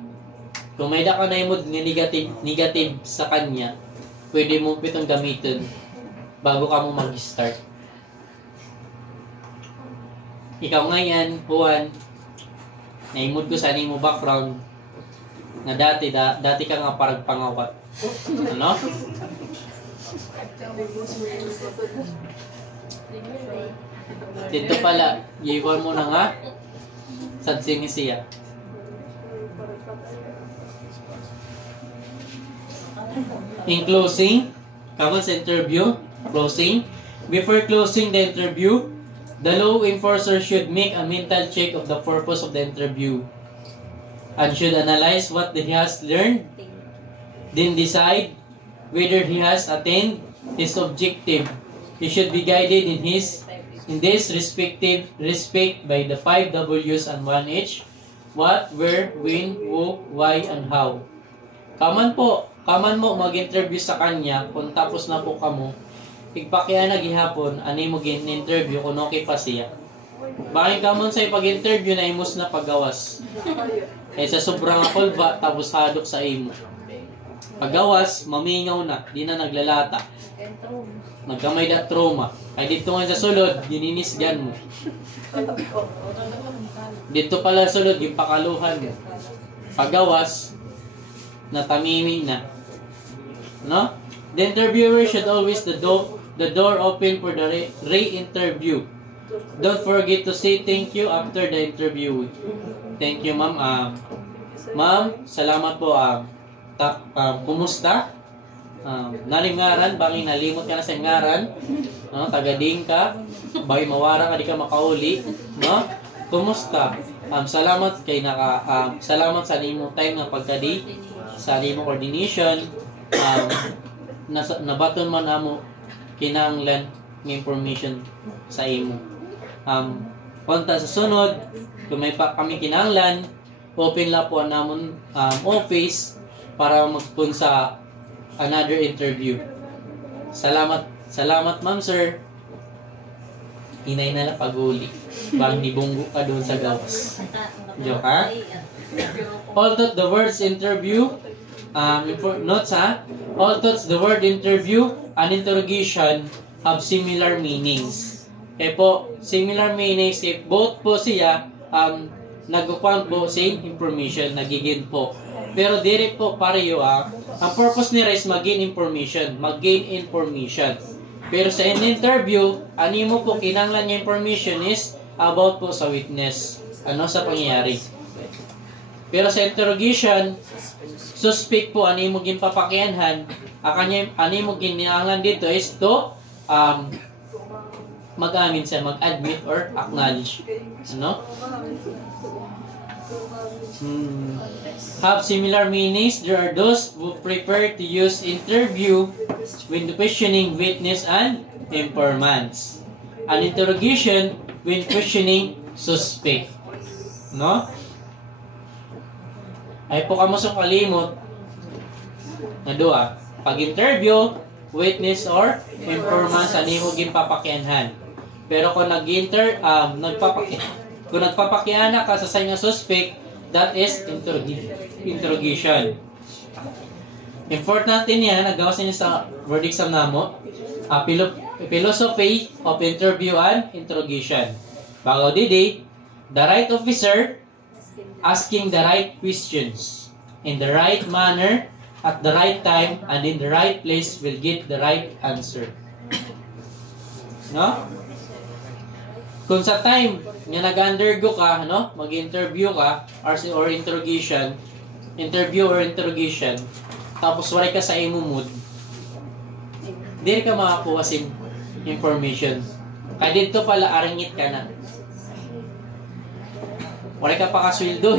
kung may da ka na imod negative sa kanya, pwede mo pitong gamitin bago ka mo mag-start. ikaw ngayon, Juan, naimod ko sa mo background na dati ka nga parang pangawat. Ano? Dito pala, iwan mo na nga sa siya. In closing, comes interview, closing. Before closing the interview, the law enforcer should make a mental check of the purpose of the interview and should analyze what he has learned, then decide whether he has attained his objective. He should be guided in this respect by the 5 W's and 1 H: what, where, when, who, why, and how. Kaman mo mag-interview sa kanya, kung tapos na po kamo, igpakya na gihapon, ani mo gin-interview kung okay pa siya. Bakit kamon sa ipag-interview na imos na paggawas? Eh sa sobrang akolba, tapos hadok sa imo. Paggawas, mamingaw na, di na naglalata. Nagkamay na trauma. Ay dito nga sa sulod, dininisgan mo. Dito pala sulod, yung pakaluhan mo. Paggawas, natamimi na. No? The interviewer should always the door open for the re-interview. Don't forget to say thank you after the interview. Thank you, ma'am. Ma'am, salamat po. Kumusta? Nalingaran, bangin nalimot ka na sa ngaran. No? Tagading ka. Bay mawara ka, di ka makauli. No? Kumusta? Salamat kay salamat sa nimo time nga pagkadi sa nimo coordination. Nabaton man amo kinahanglan ng information sa imo. Punta sa sunod, kung may pa kami kinahanglan, open la po namon office para magpun sa another interview. Salamat ma'am sir. Hinay na lang pag-uli. Bang nibunggo ka doon sa gawas. Joke ha? Although the words interview, notes ha? Although the word interview and interrogation have similar meanings. Eh po, similar meanings, if both po siya, nagkukuhan po same information, nagigin po. Pero dire po pareho ang purpose nila is mag-gain information. Pero sa interview, ani mo po kinanglan niya information is about po sa witness. Ano sa pangyayari. Pero sa interrogation, suspect po ani mo ginpapakyanhan, ani mo ginanglan dito is to mag-amin siya, mag-admit or acknowledge. Ano? Have similar meanings. There are those who prefer to use interview when questioning witness and informants. An interrogation when questioning suspect. No? Ay po kamusong kalimot na doa. Pag-interview, witness or informants ani mo ginpapakyanhan. Pero kung kung nagpapakyan ka sa nga suspect, that is interrogation. Important niya, nagawa niya sa word exam namo, philosophy of interview and interrogation. Bago didi, the right officer asking the right questions in the right manner, at the right time, and in the right place will get the right answer. No? Kung sa time nga nag-undergo ka, no, mag-interview ka or interrogation, tapos wala ka sa imo mood, di ka makakuha sin information. Kaya dito pala arangit ka na. Wala ka pa kasweldo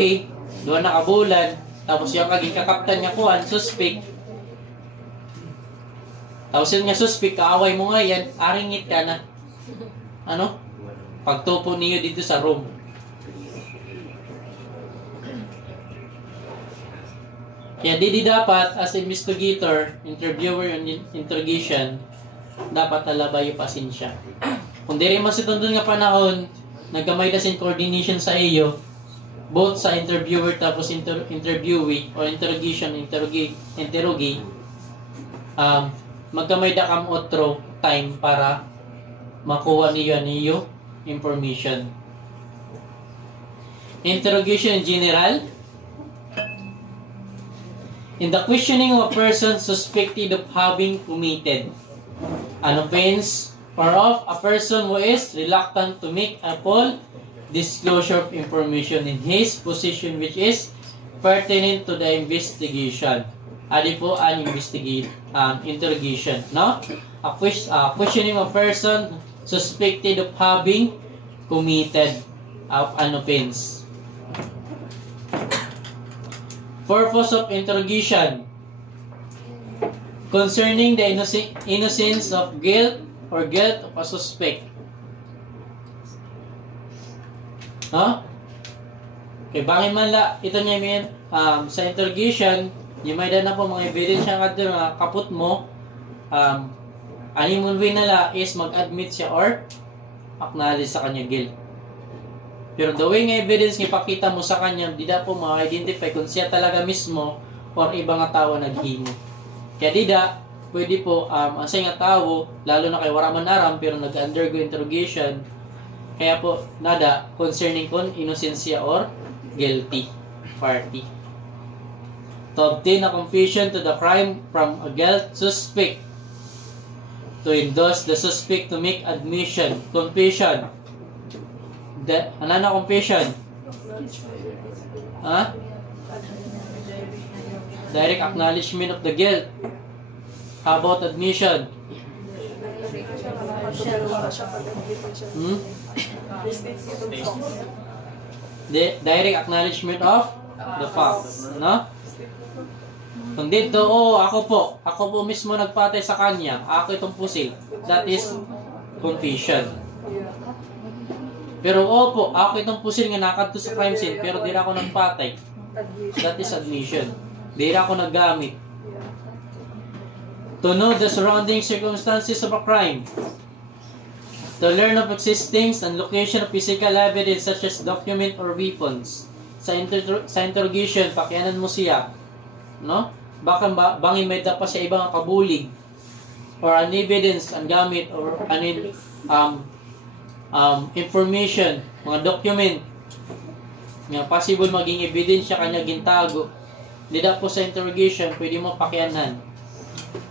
doon na kabulan, tapos yung kaging kakaptan niya kuhan, suspect. Tapos yung nga suspect, kaaway mo nga yan, aringit ka na. Ano? Pagtupo niyo dito sa room. Kaya di dapat, as investigator, interviewer, and interrogation, dapat talabay yung pasensya. Kung di rin masitundun nga panahon, nagkamay na sin coordination sa iyo, both sa interviewer tapos interviewee, or interrogation, interrogee, magkamay da kam otro time para makuha niyo information. Interrogation in general. In the questioning of a person suspected of having committed an offense or of a person who is reluctant to make a full disclosure of information in his position which is pertinent to the investigation. Adi po an interrogation, no? Questioning of a person suspected of having committed an offense. Purpose of interrogation: concerning the innocence of guilt or guilt of a suspect. Huh? Okay, bangin man la, ito niya mean, sa interrogation, yung may dana po mga ebidensya nga doon, kaput mo, animon way nala is mag-admit siya or acknowledge sa kanya guilt. Pero the way nga evidence nga ipakita mo sa kanya, di da po ma-identify kung siya talaga mismo or ibang nga tao naghimo. Kaya di da, pwede po, ang nga tao, lalo na kay waraman aram, pero nag-undergo interrogation, kaya po, nada, concerning kung innocence or guilty party. To obtain a confession to the crime from a guilt suspect. To induce the suspect to make admission, confession. Ano na confession? Direct acknowledgement of the guilt. How about admission? Direct acknowledgement of the facts. No? Kung dito, ako po mismo nagpatay sa kanya, ako itong pusil. That is confession. Pero opo, ako itong pusil nga nakadto sa crime scene, pero di na ako nagpatay. That is admission. Di na ako naggamit. To know the surrounding circumstances of a crime. To learn of existence and location of physical evidence such as document or weapons. Sa interrogation, pakianan mo siya. No? Baka bangin may dapat siya ibang kabulig. Or an evidence, ang gamit, or information, mga document, nga possible maging ebidensya kanya gintago. Dida po sa interrogation, pwede mo pakianan.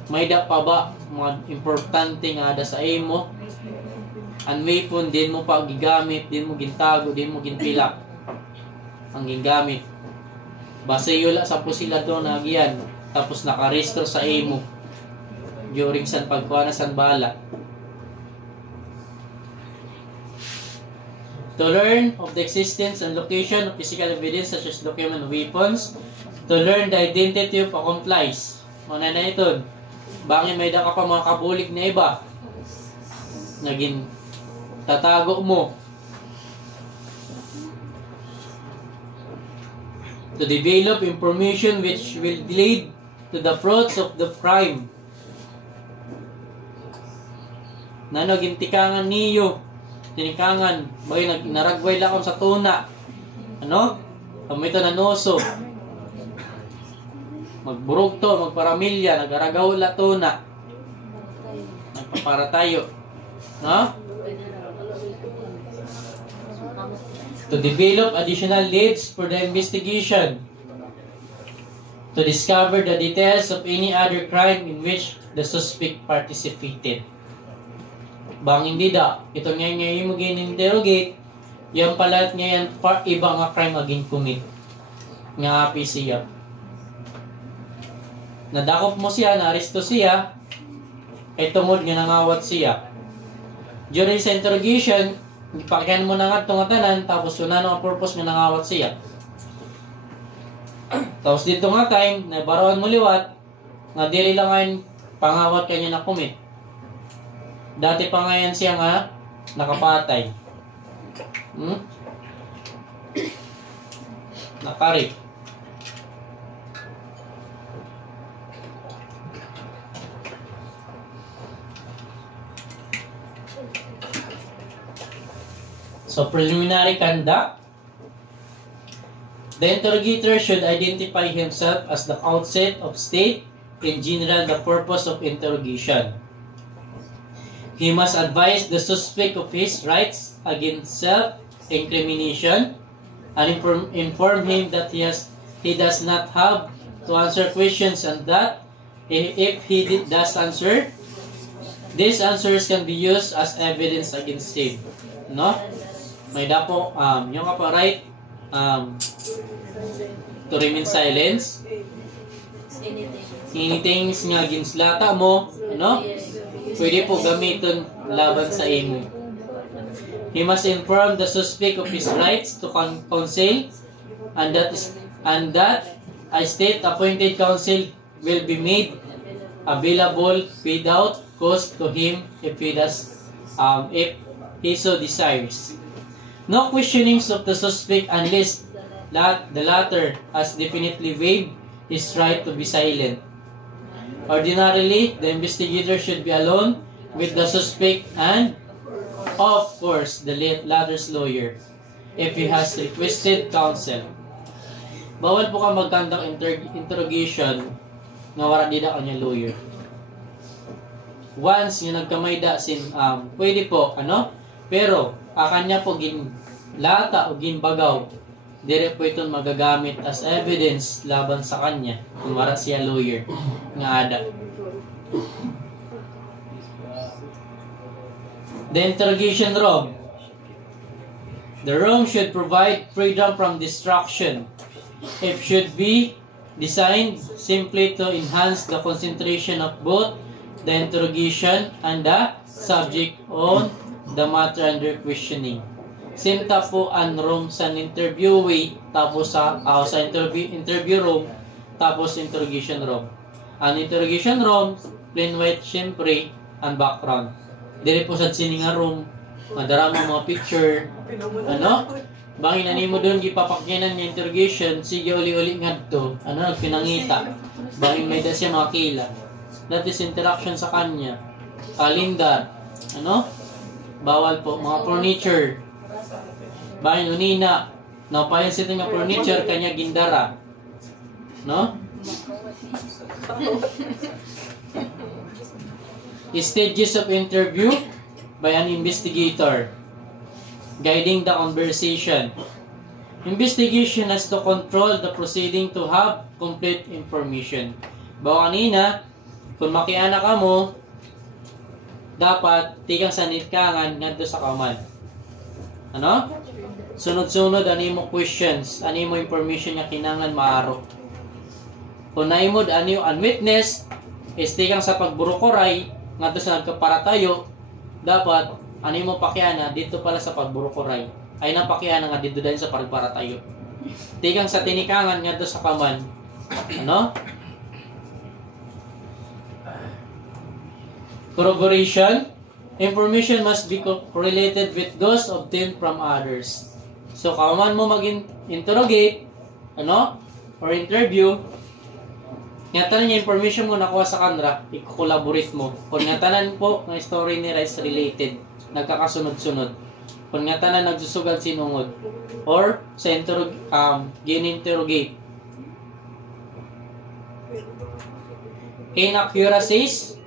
May da pa ba mga importante nga ada sa imo? Ang weapon, din mo pa gigamit, din mo gintago, din mo ginpila ang gigamit. Basta yula sa pusila doon na agiyan, tapos nakarestro sa imo during san pagkuha na san bala. To learn of the existence and location of physical evidence such as document and weapons. To learn the identity of accomplice. Muna na ito. Bangin may da ka pa mga kabulig na iba. Naging tatago mo. To develop information which will lead to the fruits of the crime. Na nagintikangan niyo. Tinikangan, bagay naragway lang sa tuna. Ano? Kami ito nanoso. Magburog to, magparamilya, nagaragaw la tuna. Nagpapara tayo. No? To develop additional leads for the investigation. To discover the details of any other crime in which the suspect participated. Bang hindi da, ito ngayon mo gin-interrogate, yan pala at ngayon iba nga crime aging commit. Nga api siya. Nadakop mo siya, naaresto siya, kay tungod nga nangawat siya. During sa interrogation, ipakyan mo na nga itong tanan, tapos yun na ang purpose nga nangawat siya. Tapos dito nga time, nabaroan mo liwat, nga dili lang ngayon pangawat kanya na commit. Dati pa ngayon siya nga nakapatay. Nakari. So preliminary conduct. The interrogator should identify himself as the outset of state, in general the purpose of interrogation. He must advise the suspect of his rights against self-incrimination, and inform him that he does not have to answer questions, and that if he does answer, these answers can be used as evidence against him. No? May dapo, yung right, to remain silence. Anything nga ginslata mo, ano? Pwede po gamitin laban sa imo. He must inform the suspect of his rights to counsel, and that a state-appointed counsel will be made available without cost to him if he so desires. No questionings of the suspect unless the latter has definitely waived his right to be silent. Ordinarily, the investigator should be alone with the suspect and, of course, the latter's lawyer if he has requested counsel. Bawal po ka mag-conduct interrogation na wala di da kanya lawyer. Once yung nagkamay da pwede po, ano? Pero, kanya po lata o ginbagaw, dire po itong magagamit as evidence laban sa kanya kung wala siya lawyer nga ada. The interrogation room. The room should provide freedom from distraction. It should be designed simply to enhance the concentration of both the interrogation and the subject on the matter under questioning. Sinta po ang room sa interviewee, tapos sa interview room, tapos interrogation room. Ang interrogation room, plain white syempre, ang background. Dire po sa sininga room, madara mo mga picture, ano? Bangin na mo doon, gipapakyanan yung interrogation, sige uli-uli nga to, pinangita. Bangin may da siya makila. That is interaction sa kanya. Kalendar, bawal po, mga furniture. Bangin unina, napayan sa ito nga furniture, kanya gindara. No? Stages of interview by an investigator. Guiding the conversation. Investigation has to control the proceeding to have complete information. Bawa kanina, kung makiana ka mo, dapat tikang sanitkangan ngadto sa kaman. Ano? Sunod-sunod, mo questions, mo information nga kinangan maaro. Kung naimod, ang witness, is tikang sa pagburukoray, ngadto sa nagkaparatayo, dapat, mo pakiana, dito pala sa pagburukoray. Ay napakiana nga dito dahil sa pagparatayo. Tikang sa tinikangan ngadto sa kaman. Ano? Corroboration. Information must be correlated with those obtained from others. So, kaman mo mag-interrogate, or interview, nga tanan yung information mo nakuha sa kanra, i-collaborate mo. Kung nga tanan po, ng story ni Rice related, nagkakasunod-sunod. Kung nga tanan nagsusugal sinungod, or sa gin-interrogate. Inaccuracies,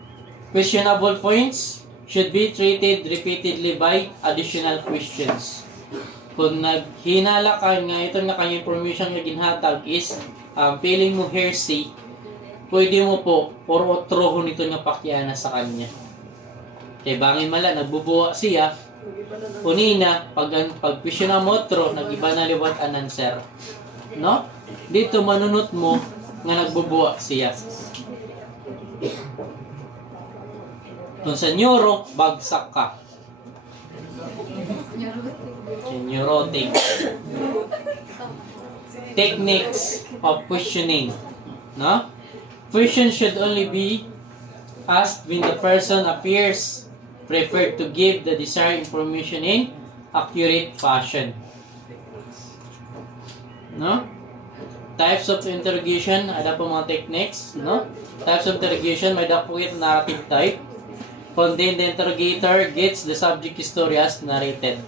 questionable points, should be treated repeatedly by additional questions. Kung naghinala ka nga ito nga kanyang information nga ginhatag is feeling mo hearsay, pwede mo po or otrohon ito nga pakiana sa kanya. Kaya bangin mala, nagbubuwa siya, unina, pag question na mo otro, nag-iba na liwat an answer. No? Dito manunot mo nga nagbubuwa siya. Kung sa neuro, bagsak ka. Neurotic. Techniques of questioning. No? Questions should only be asked when the person appears prepared to give the desired information in accurate fashion. No? Types of interrogation, ada po mga techniques, no? Types of interrogation, may dapo ito narrative type. Contain the interrogator gets the subject story as narrated.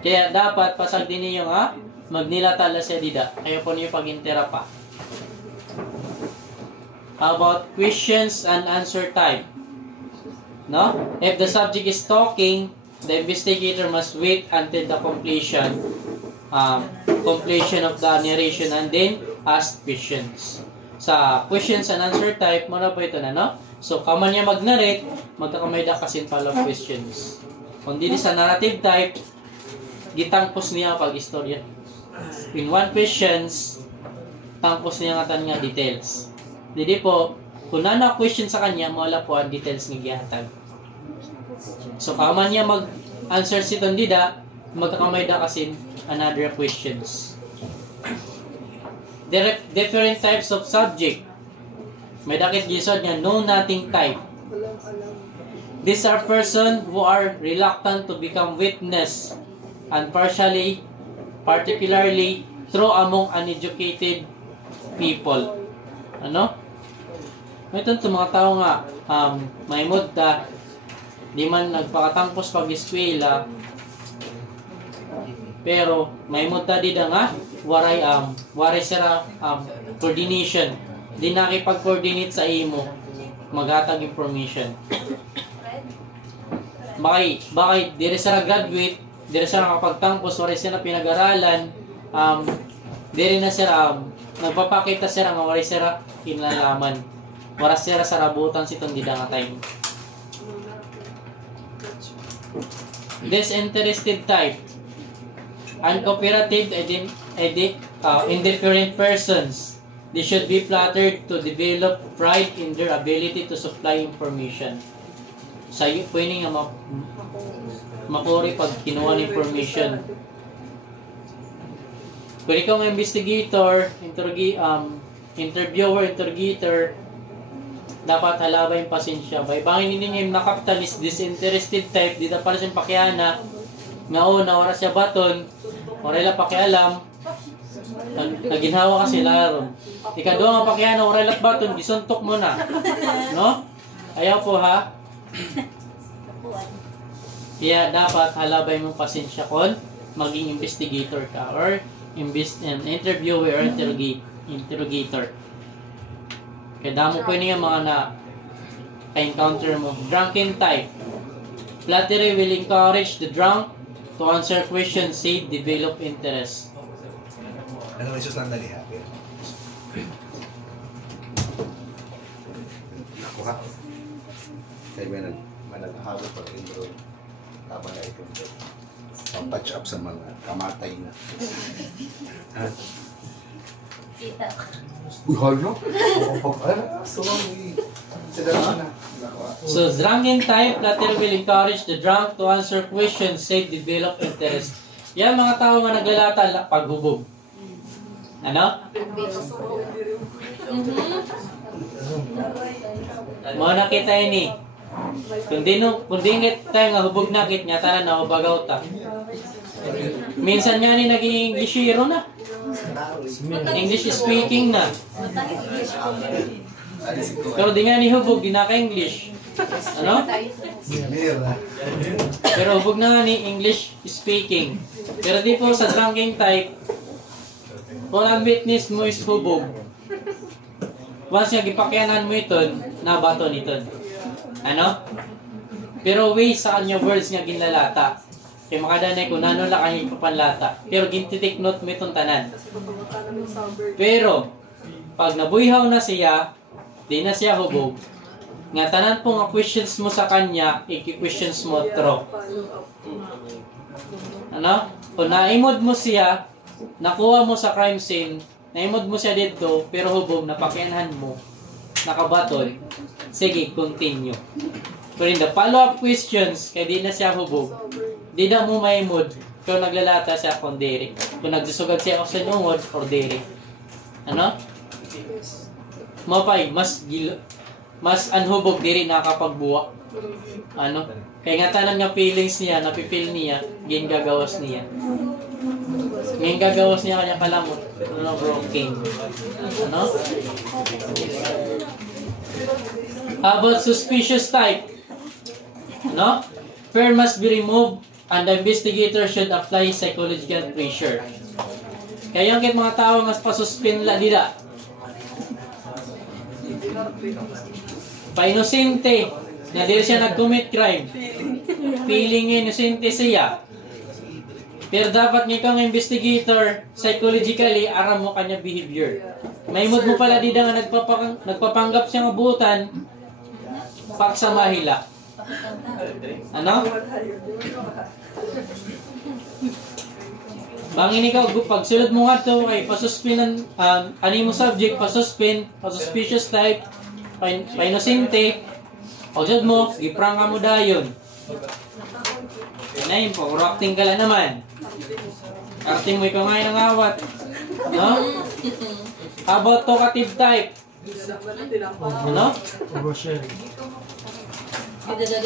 Kaya dapat pasag din niyo nga magnilatala siya dida. Ayaw po niyo pag-intera pa. How about questions and answer type? No? If the subject is talking, the investigator must wait until the completion of the narration and then ask questions. Sa questions and answer type, muna po ito na, no? So, kaman niya mag-narrate, magkakamay da kasi follow-up questions. Kung dili sa narrative type, gitangpos niya pag-istorya. In one questions, tangpos niya nga nga details. Dili po, kung na question sa kanya, mawala po ang details ng gihatag. So, kaman niya mag-answer si Tondida, magkakamay da kasi another questions. Different types of subject. May dakit gisod nga know-nothing type. These are persons who are reluctant to become witness and particularly through among uneducated people. Ano? Ito mga tao nga may muda di man nagpakatangpos pag-eskwela pero may muda di da nga waray sira coordination di nakipag-coordinate sa imo maghatag information bakit dire sira graduate dire sira nakapagtangpos waray sira pinag-aralan dire na sira nagpapakita sira nga waray sira kinalaman waray sira sa rabutan si Tondida nga time. Disinterested type. Uncooperative indifferent persons. They should be flattered to develop pride in their ability to supply information. Sa'yo, pwede nga makuri pag kinuha ng information. Kung ikaw ang investigator, interviewer, interrogator, dapat halabay yung pasensya. Bangin ninyo yung nakapitalist, disinterested type, di na pala siyang pakiana, nga wala siya baton, wala pakialam, naginhawa kasi laro. Ikadua nga pakiana, wala baton, gisuntok mo na. No? Ayaw po ha? Kaya dapat halabay mong pasensya kon maging investigator ka or interviewer or interrogator. Kaya damo po niya mga na-encounter mo. Drunken type. Flattery will encourage the drunk to answer questions, say, develop interest. Ano may suslang na liha? Ako ha? Kaya may naghahabot pag intro. Tama na ito. Pang-touch up sa mga kamatay na. Kita. Uy, hala? So, drunken type, flattery will encourage the drunk to answer questions, say, develop interest. Yan mga tao nga naglalata paghubog. Ano? Mo nakita ini. Kung di tayo nga hubog nakit niya, tara na hubagaw ta. Minsan nga ni naging Englishero na. English speaking na. Pero di nga ni hubog, di naka-English. Ano? Pero hubog na nga ni English speaking. Pero di po sa drunken type, kung ang witness mo is hubog, once nga gipakyanan mo ito, nabato nito. Ano? Pero way sa kanya words nga ginlalata. Kaya makadanay kung nano lang kanyang papanlata. Pero gintitik note mo itong tanan. Pero, pag nabuyhaw na siya, di na siya hubog, nga tanan po nga questions mo sa kanya, iki-questions mo through. Ano? Kung naimod mo siya, nakuha mo sa crime scene, naimod mo siya dito, pero hubog, napakyanhan mo, nakabaton, sige, continue. Pero in the follow-up questions, kaya di na siya hubog, di na mo maimod, kung naglalata siya kung diri. Kung nagsusugad siya ako sa nungod, or diri. Ano? Mapay, mas anhubog diri nakakapagbuwa. Ano? Kaya nga tanan nga feelings niya, napipil niya, gingagawas niya. Gingagawas niya kanya kalamot. Ano, broken. Ano? How about suspicious type? No? Fear must be removed and the investigator should apply psychological pressure. Kaya yung mga tao nga pasuspin nila. Pa-inosente na dili siya nag-commit crime. feeling inosente siya. Pero dapat nga ikaw nga investigator, psychologically, aram mo kanya behavior. Maimod mo pala di nga nagpapanggap siya nga butan, paksa mahila. Ano? Bangin ikaw, pagsulod mo nga ito, kay pasuspin ano mo subject, pasuspin, pasuspicious type, pa-inosente, pagsulod mo, giprang ka mo dayon. Yan po, acting ka lang naman. Acting mo ikaw ngayon ang awat. No? How about talkative type? Ano?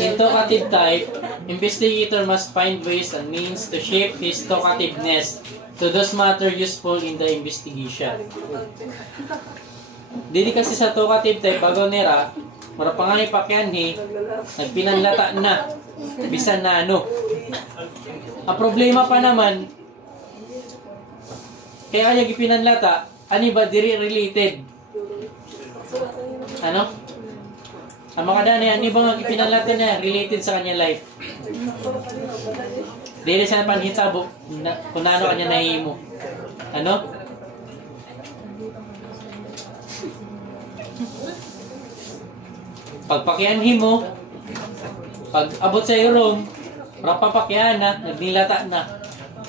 In talkative type, investigator must find ways and means to shape his talkativeness to those matter useful in the investigation. Dili kasi sa talkative type, bago nira, mara pa nga ni pakyanhi, nagpinanlata na, bisan na ano. Ang problema pa naman, kaya kaya ipinanlata, ani ba diri related? Ano? Ang mga dani, ani ba nga ipinanlata niya related sa kanya life? Dili sa panhitsabok, kung ano kanya nahimo. Ano? Pagpakyanhin mo, pag abot sa iyo room, rapapakyan na, nagnilata na.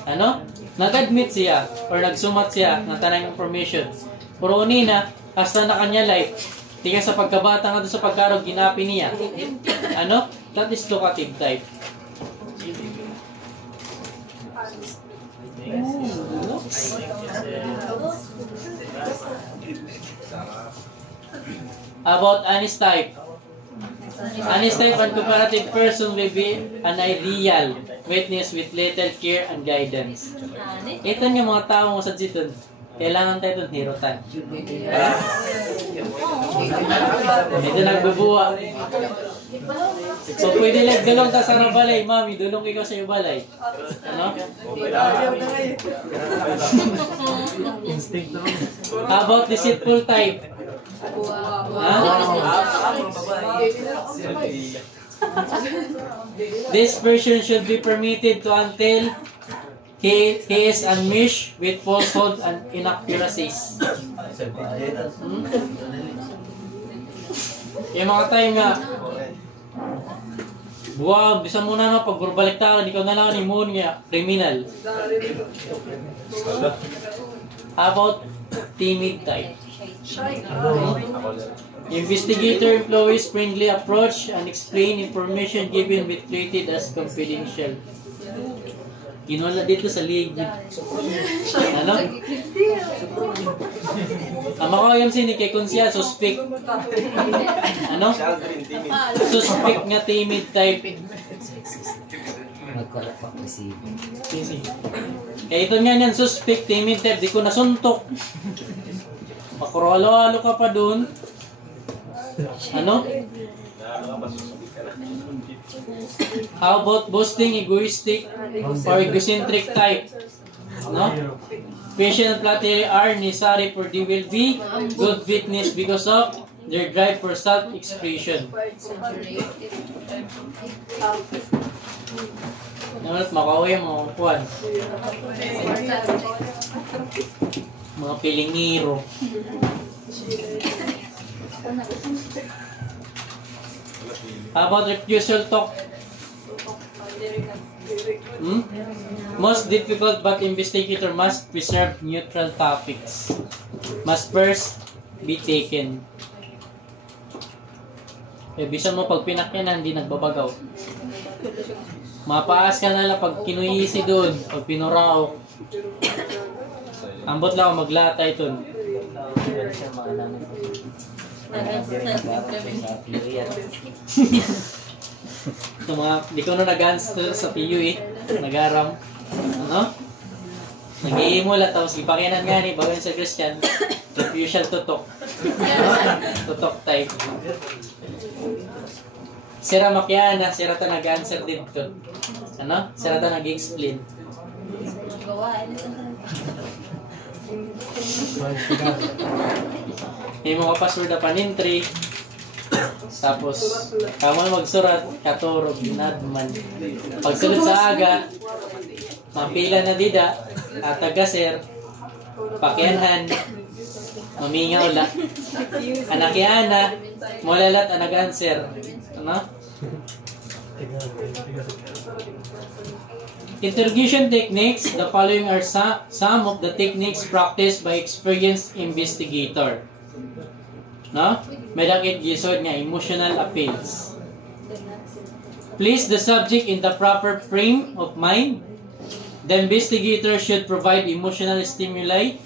Ano? Nag-admit siya or nagsumat siya ng tanang information. Pero unina, hasta na kanya life. Tingnan sa pagkabata nga doon sa pagkarog, ginapi niya. Ano? That is talkative type. About honest type. Honest type and comparative person will be an ideal witness with little care and guidance. Ito yung mga tao mo sa dito. Kailangan tayo itong hirutan. Ito nagbubuwa. So pwede lang dulong ka sa balay. Mami, dulong ikaw sa iyo balay. Ano? How about deceitful type? This person should be permitted to until he is unmixed with falsehood and inaccuracies. Yung mga tayo nga, wow, bisa mo na pagburbaliktaran, ikaw na lang ni Moon nga, criminal. How about timid type? Investigator employs friendly approach and explain information given with treated as confidential. Ginwala dito sa league. Ano? Ang makakayam sini kay Kunsiya, suspect. Ano? Suspect nga timid type. Kaya ito nga yan, suspect, timid type. Di ko nasuntok. Pakuralo-halo ka pa dun. Ano? How about boasting, egoistic, or egocentric type? No? Question and flattery are necessary for they will be good witness because of their drive for self-expression. Naman makauwi mga kuwan. Mga pilingiro. How about refusal talk? Most difficult but investigator must preserve neutral topics. Must first be taken. Eh, bisa mo pag pinakyanan, hindi nagbabagaw. Mapaas ka na lang pag kinuyisi doon, pag pinuraok. Ambot lang ako maglata ito. Ito mga, di ko na nag-ans sa PU eh. Nag-aram. Ano? Nag-iimula tapos ipakyanan nga ni bago sa Christian. Refusal tutok. Tutok type. Sira makyana, sira ta nag-answer dito. Ano? Sira ta nag-explain. May mga password na panintry. Tapos, kamo magsurat, katurog, nadman. Pagsunod sa aga, mapila na dida, atagasir, pakianhan, mamingaw la. Anakiana, mulalat anag-answer. Ano? Interrogation techniques. The following are some of the techniques practiced by experienced investigator. No? May dakit gisod nga emotional appeals. Place the subject in the proper frame of mind. The investigator should provide emotional stimuli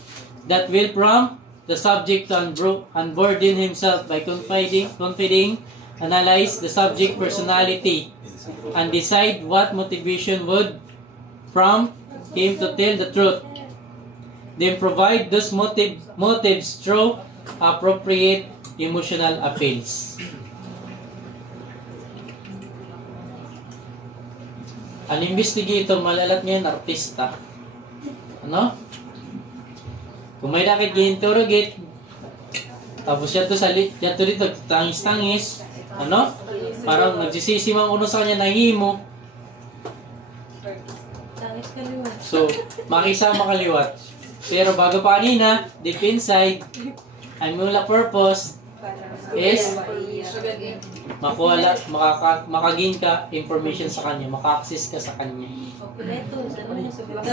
that will prompt the subject to unburden himself by confiding, analyze the subject personality, and decide what motivation would prompt him to tell the truth. Then provide those motives through appropriate emotional appeals. Ang investigator, malalat ngayon, artista. Ano? Kung may nakit i-interrogate, tapos siya dito, tangis-tangis, ano? Parang nagsisisi mga uno sa kanya, nahimo. Tangis kaliwat. So, makisama kaliwat. Pero bago pa kanina, deep inside, ang mula purpose is makagain ka information sa kanya, maka-access ka sa kanya. Kompleto, ano yung sugat?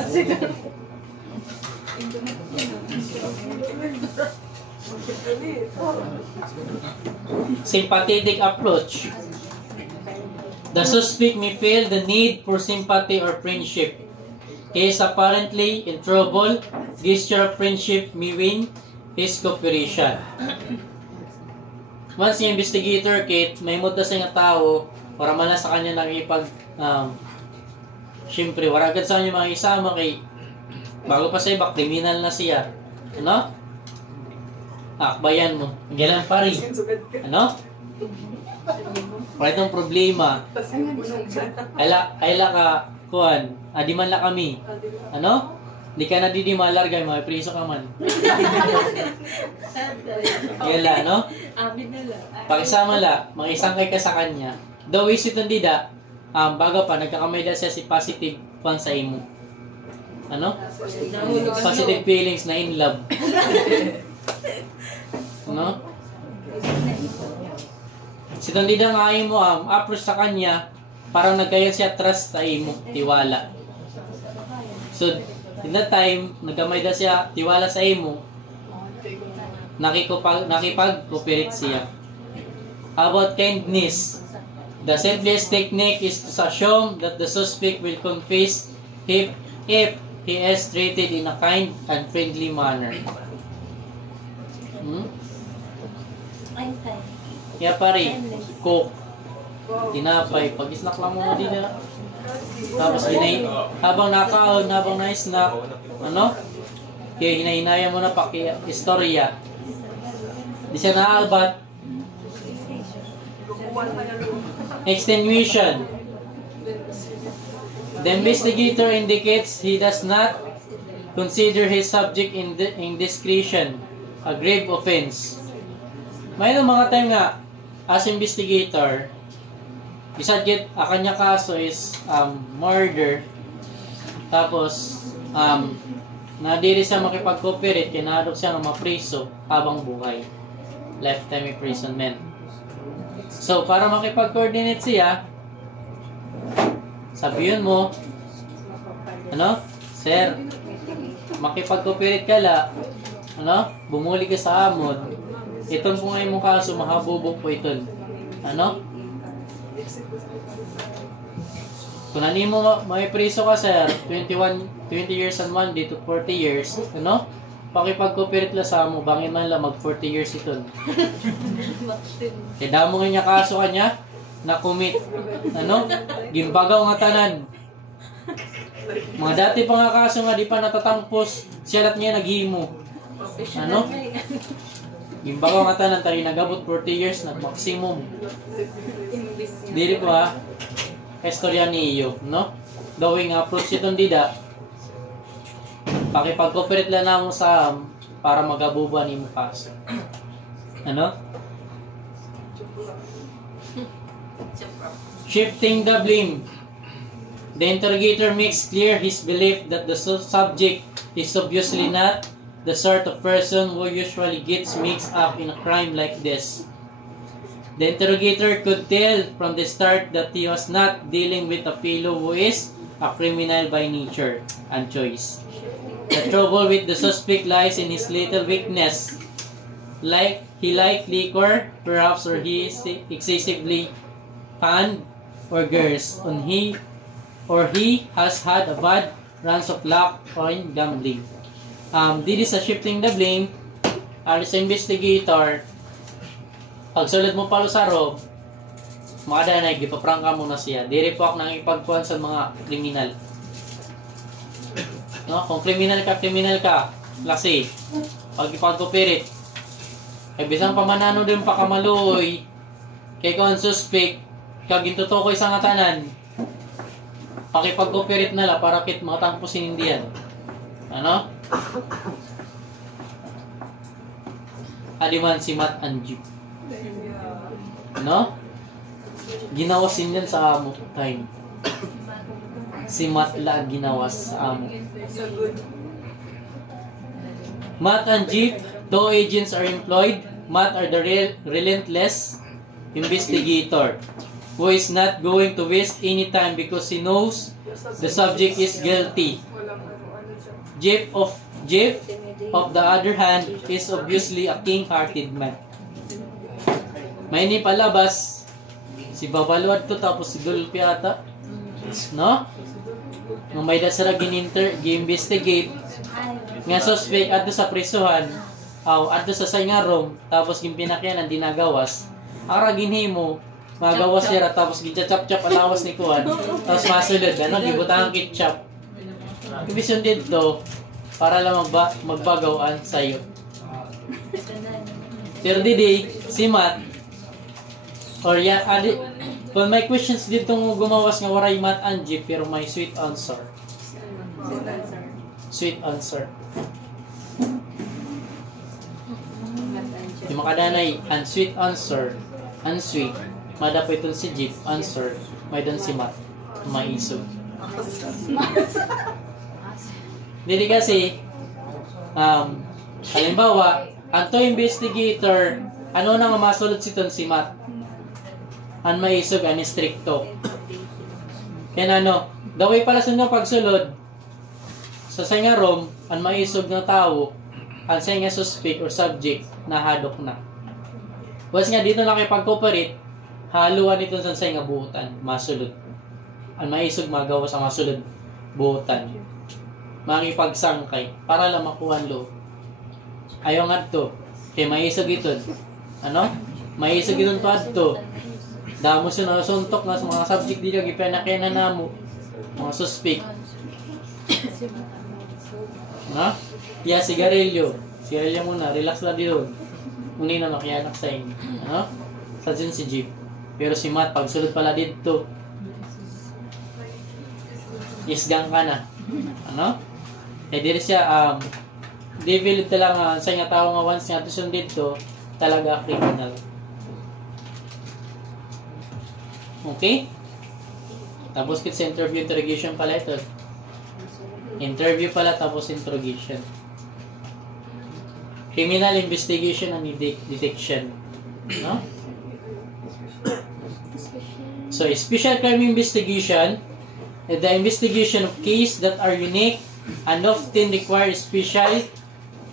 Sympathetic approach. The suspect may feel the need for sympathy or friendship. He is apparently in trouble. Gesture of friendship may win his cooperation. Once yung investigator, Kate, may muda sa nga tao, para man sa kanya nakipag, syempre, wala agad sa kanya makisama kay, bago pa sa iba, kriminal na siya. Ano? Akbayan mo. Galang pa rin. Ano? Wala itong problema. Kaila ka, kuhan, di man la kami. Ano? Di ka na didimalargay, mga priso ka man. Yala, no? Pakisama la, makisangkay ka sa kanya. Daw isip ng dida, bago pa, nagkakamay siya si positive fan sa imo. Ano? Positive feelings na in love. No? Si Tandida nga mo, approach sa kanya, parang nagkaya siya trust sa imo, tiwala. So, in that time, nagkamay na siya, tiwala sa imo, nakipag-cooperate siya. How about kindness? The simplest technique is to assume that the suspect will confess if he is treated in a kind and friendly manner. Kaya pare, cook, tinapay, pag-snack lang mo din na. Tapos habang nakaon, habang na-snack, ano? Kaya hinahinaya mo na istorya. Di siya naalbat. Extenuation. The investigator indicates he does not consider his subject indiscretion a grave offense. May mga time nga, as investigator, isa't kanya kaso is murder. Tapos, nadiri siya makipag-cooperate, kinadok siya ng mapriso habang buhay. Lifetime imprisonment. So, para makipag-coordinate siya, sabihin mo, ano? Sir, makipag-cooperate ka la, ano? Bumuli ka sa amon. Itong po ngayon mong kaso, mahabubog po ito. Ano? Kung nani mo may priso ka, sir, 20 years and 1 day to 40 years, ano? Pakipag-cooperate la sa mo, bangin man lang mag 40 years ito. Kaya damo nga niya kaso kanya, na-commit. Ano? Gimbagaw nga tanan. Mga dati pa nga kaso nga, di pa natatangpos, siya lahat niya naghimo. Ano? Gimbagaw nga tanan, tayo nagabot 40 years na maximum. Dili po ha, istorya ni iyo, no? Dawing approach itong dida, pakipag-cooperate lang na mo sa para magabubuan ni mo kaso. Ano? Shifting the blame. The interrogator makes clear his belief that the subject is obviously not the sort of person who usually gets mixed up in a crime like this. The interrogator could tell from the start that he was not dealing with a fellow who is a criminal by nature and choice. The trouble with the suspect lies in his little weakness. Like he liked liquor, perhaps, or he is excessively fond or girls, or he has had a bad runs of luck on gambling. This is a shifting the blame. As investigator, pagsulod mo palo sa rob, makadanay, gipaprangka mo na siya. Diri po ako nang ipagpuan sa mga kriminal. No? Kung kriminal ka, lasi. Pag ipagkupirit, kay bisang pamanano din pa kamaloy, kay kung suspect, kag intutukoy sa ngatanan, pakipagkupirit na la para kit makatangpo sinindihan. Ano? Aliman si Matt and Jeep. No? Ginawasin yan sa amo time. Si Matt la ginawas sa amo. Matt and Jeep, two agents are employed. Matt are the relentless investigator who is not going to waste any time because he knows the subject is guilty. Jeff, of the other hand, is obviously a king-hearted man. May ni palabas, si Babaluad to tapos si Gulpi ata. No? Nung may dasara gi-investigate, nga suspect adto sa prisuhan, adto sa Sayngarom, tapos gimpinakyanan dinagawas. Ara ginhimo, magawas siya tapos gitchap-chap alawas ni Kuan, tapos masulod, ano, gibutang ketchup. Ibig dito, para lang magbagawaan sa'yo. Pero didi, si Matt, or yan, kung may questions dito gumawas nga waray Matt and Jeep, pero may sweet answer. Sweet answer. Yung makadanay, unsweet answer, unsweet, madapo itong si Jeep, answer, may doon si Matt, may isog. Dili kasi, halimbawa, anto investigator, ano na nga masulod si ton si Matt? An maisog, an stricto. Kaya ano, daway pala sa pagsulod, sa Sayngarom, an maisog na tao, an say nga suspect or subject, nahadok na. Once nga dito na kayo pag-cooperate, haluan ito sa say nga buutan, masulod. An maisog magawa sa masulod, buutan. Makipagsangkay para lang makuha lo. Ayaw nga to. Kaya maisog ito. Ano? Maisog ito to adto. Damo siya na suntok na sa mga subject dito. Gipanakyanan na mo. Mga suspect. Ha? Yeah, sigarilyo. Sigarilyo muna. Relax lang dito. Muni na makianak sa inyo. Ano? Sa sin si Jeep. Pero si Matt, pagsulod pala dito. Isgang ka na. Ano? Eh diri siya develop talaga sa nga tao nga once nga tusun dito talaga criminal. Okay? Tapos kit sa interview interrogation pala ito. Interview pala tapos interrogation. Criminal investigation and detection. No? So, special crime investigation is the investigation of cases that are unique and often require special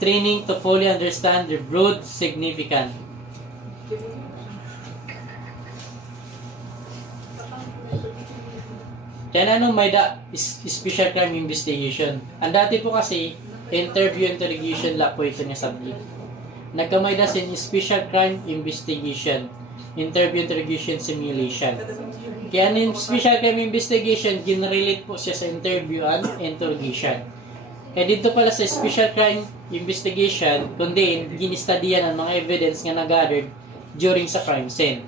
training to fully understand their broad significance. Kaya ano may special crime investigation. Ang dati po kasi, interview interrogation la po ito niya subject. Nagkamay da sin special crime investigation, interview interrogation simulation. Kaya yung special crime investigation, ginrelate po siya sa interview and interrogation. Kaya dito pala sa special crime investigation, kundi ginistadiyan ang mga evidence nga na-gathered during sa crime scene.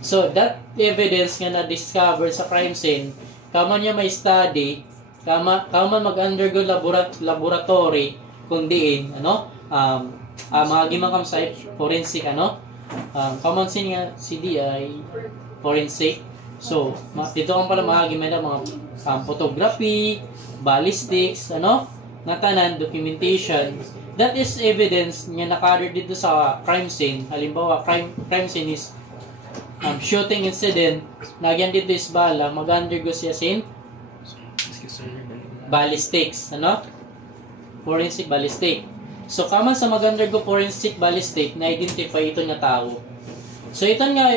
So, that evidence nga na-discover sa crime scene, kama niya may study, kama mag-undergo laboratory, kundi mga gimakam sa forensic, kaman sin nga CDI, forensic, So, dito ang pala mahagi may mga photography, ballistics, nga tanan, documentation. That is evidence nga naka-record dito sa crime scene. Halimbawa, crime scene is shooting incident. Nagyan dito is bala, mag-undergo siya sin ballistics, forensic ballistic. So, kaman sa mag-undergo forensic ballistic, na-identify ito nga tao. So, ito nga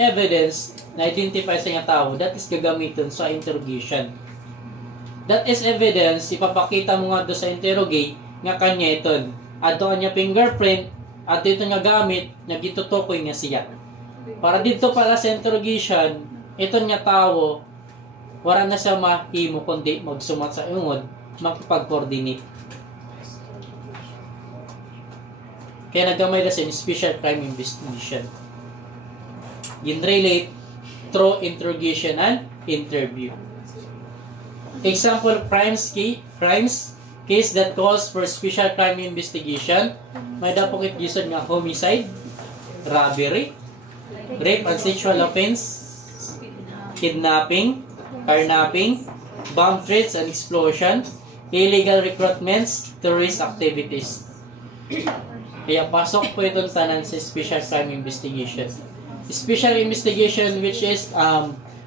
evidence na-identify sa nga tao, that is gagamitin sa interrogation. That is evidence, ipapakita mo nga doon sa interrogate, nga kanya ito. Ato niya fingerprint, at ito nga gamit, nagitutukoy nga siya. Para dito pala sa interrogation, ito nga tao, wala na siya mahimo kundi magsumat sa ungod, makipag-coordinate. Kaya nagamay na sa special crime investigation. Ginrelate through interrogation and interview. Example, crimes case that calls for special crime investigation. May dapokit gisan nga homicide, robbery, rape and sexual offense, kidnapping, carnapping, bomb threats and explosion, illegal recruitments, terrorist activities. Kaya pasok po itong tanan sa special crime investigation. Special investigation which is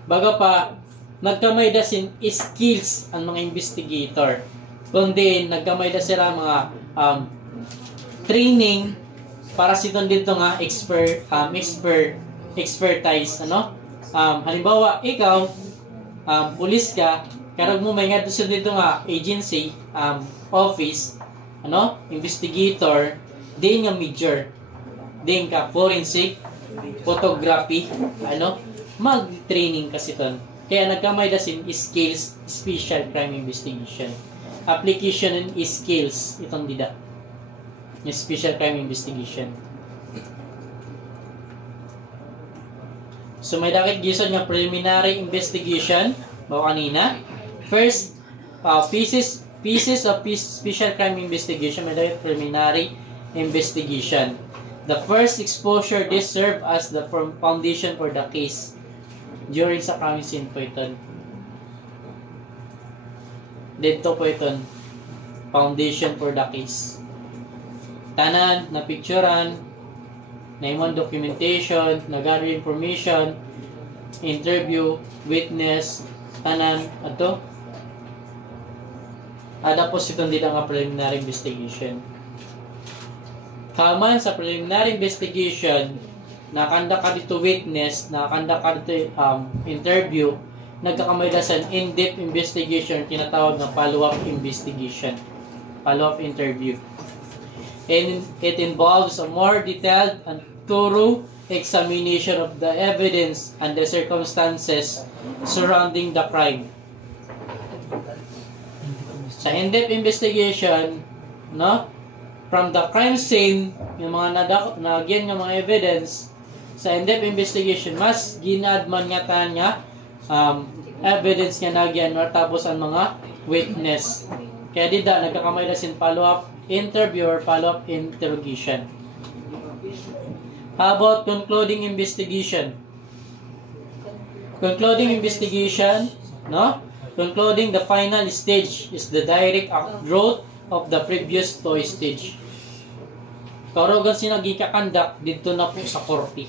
baga pa nagkamay da sin skills ang mga investigator. Kundi nagkamay da sila mga training para siton dito nga expertise halimbawa ikaw pulis ka karag mo may nga dito nga agency office investigator din nga major din ka forensic photography mag-training kasi ton. Kaya nagkamay da sin skills special crime investigation. Application and skills itong dida. Yung special crime investigation. So may dakit gisod nga preliminary investigation bao kanina. First pieces of special crime investigation may dakit preliminary investigation. The first exposure this serve as the foundation for the case. During sa crime scene po ito. Dito po ito. Foundation for the case. Tanan, na picturean, na imong documentation, na-gather information, interview, witness, tanan, ato. Ada po sitong dito nga preliminary investigation. Kaman sa preliminary investigation, nakanda ka dito witness, nakanda ka dito interview, nagkakamay sa in-depth investigation, tinatawag na follow-up investigation, follow-up interview. And it involves a more detailed and thorough examination of the evidence and the circumstances surrounding the crime. Sa in-depth investigation, from the crime scene, yung mga nagyan ng mga evidence, sa in-depth investigation, mas ginadman nga tahan nga evidence nga nagyan or tapos ang mga witness. Kaya dida, nagkakamay na sin follow-up interview or follow-up interrogation. How about concluding investigation? Concluding investigation, concluding the final stage is the direct growth of the previous two stage. Karogan sinagikakandak dito na po sa korte.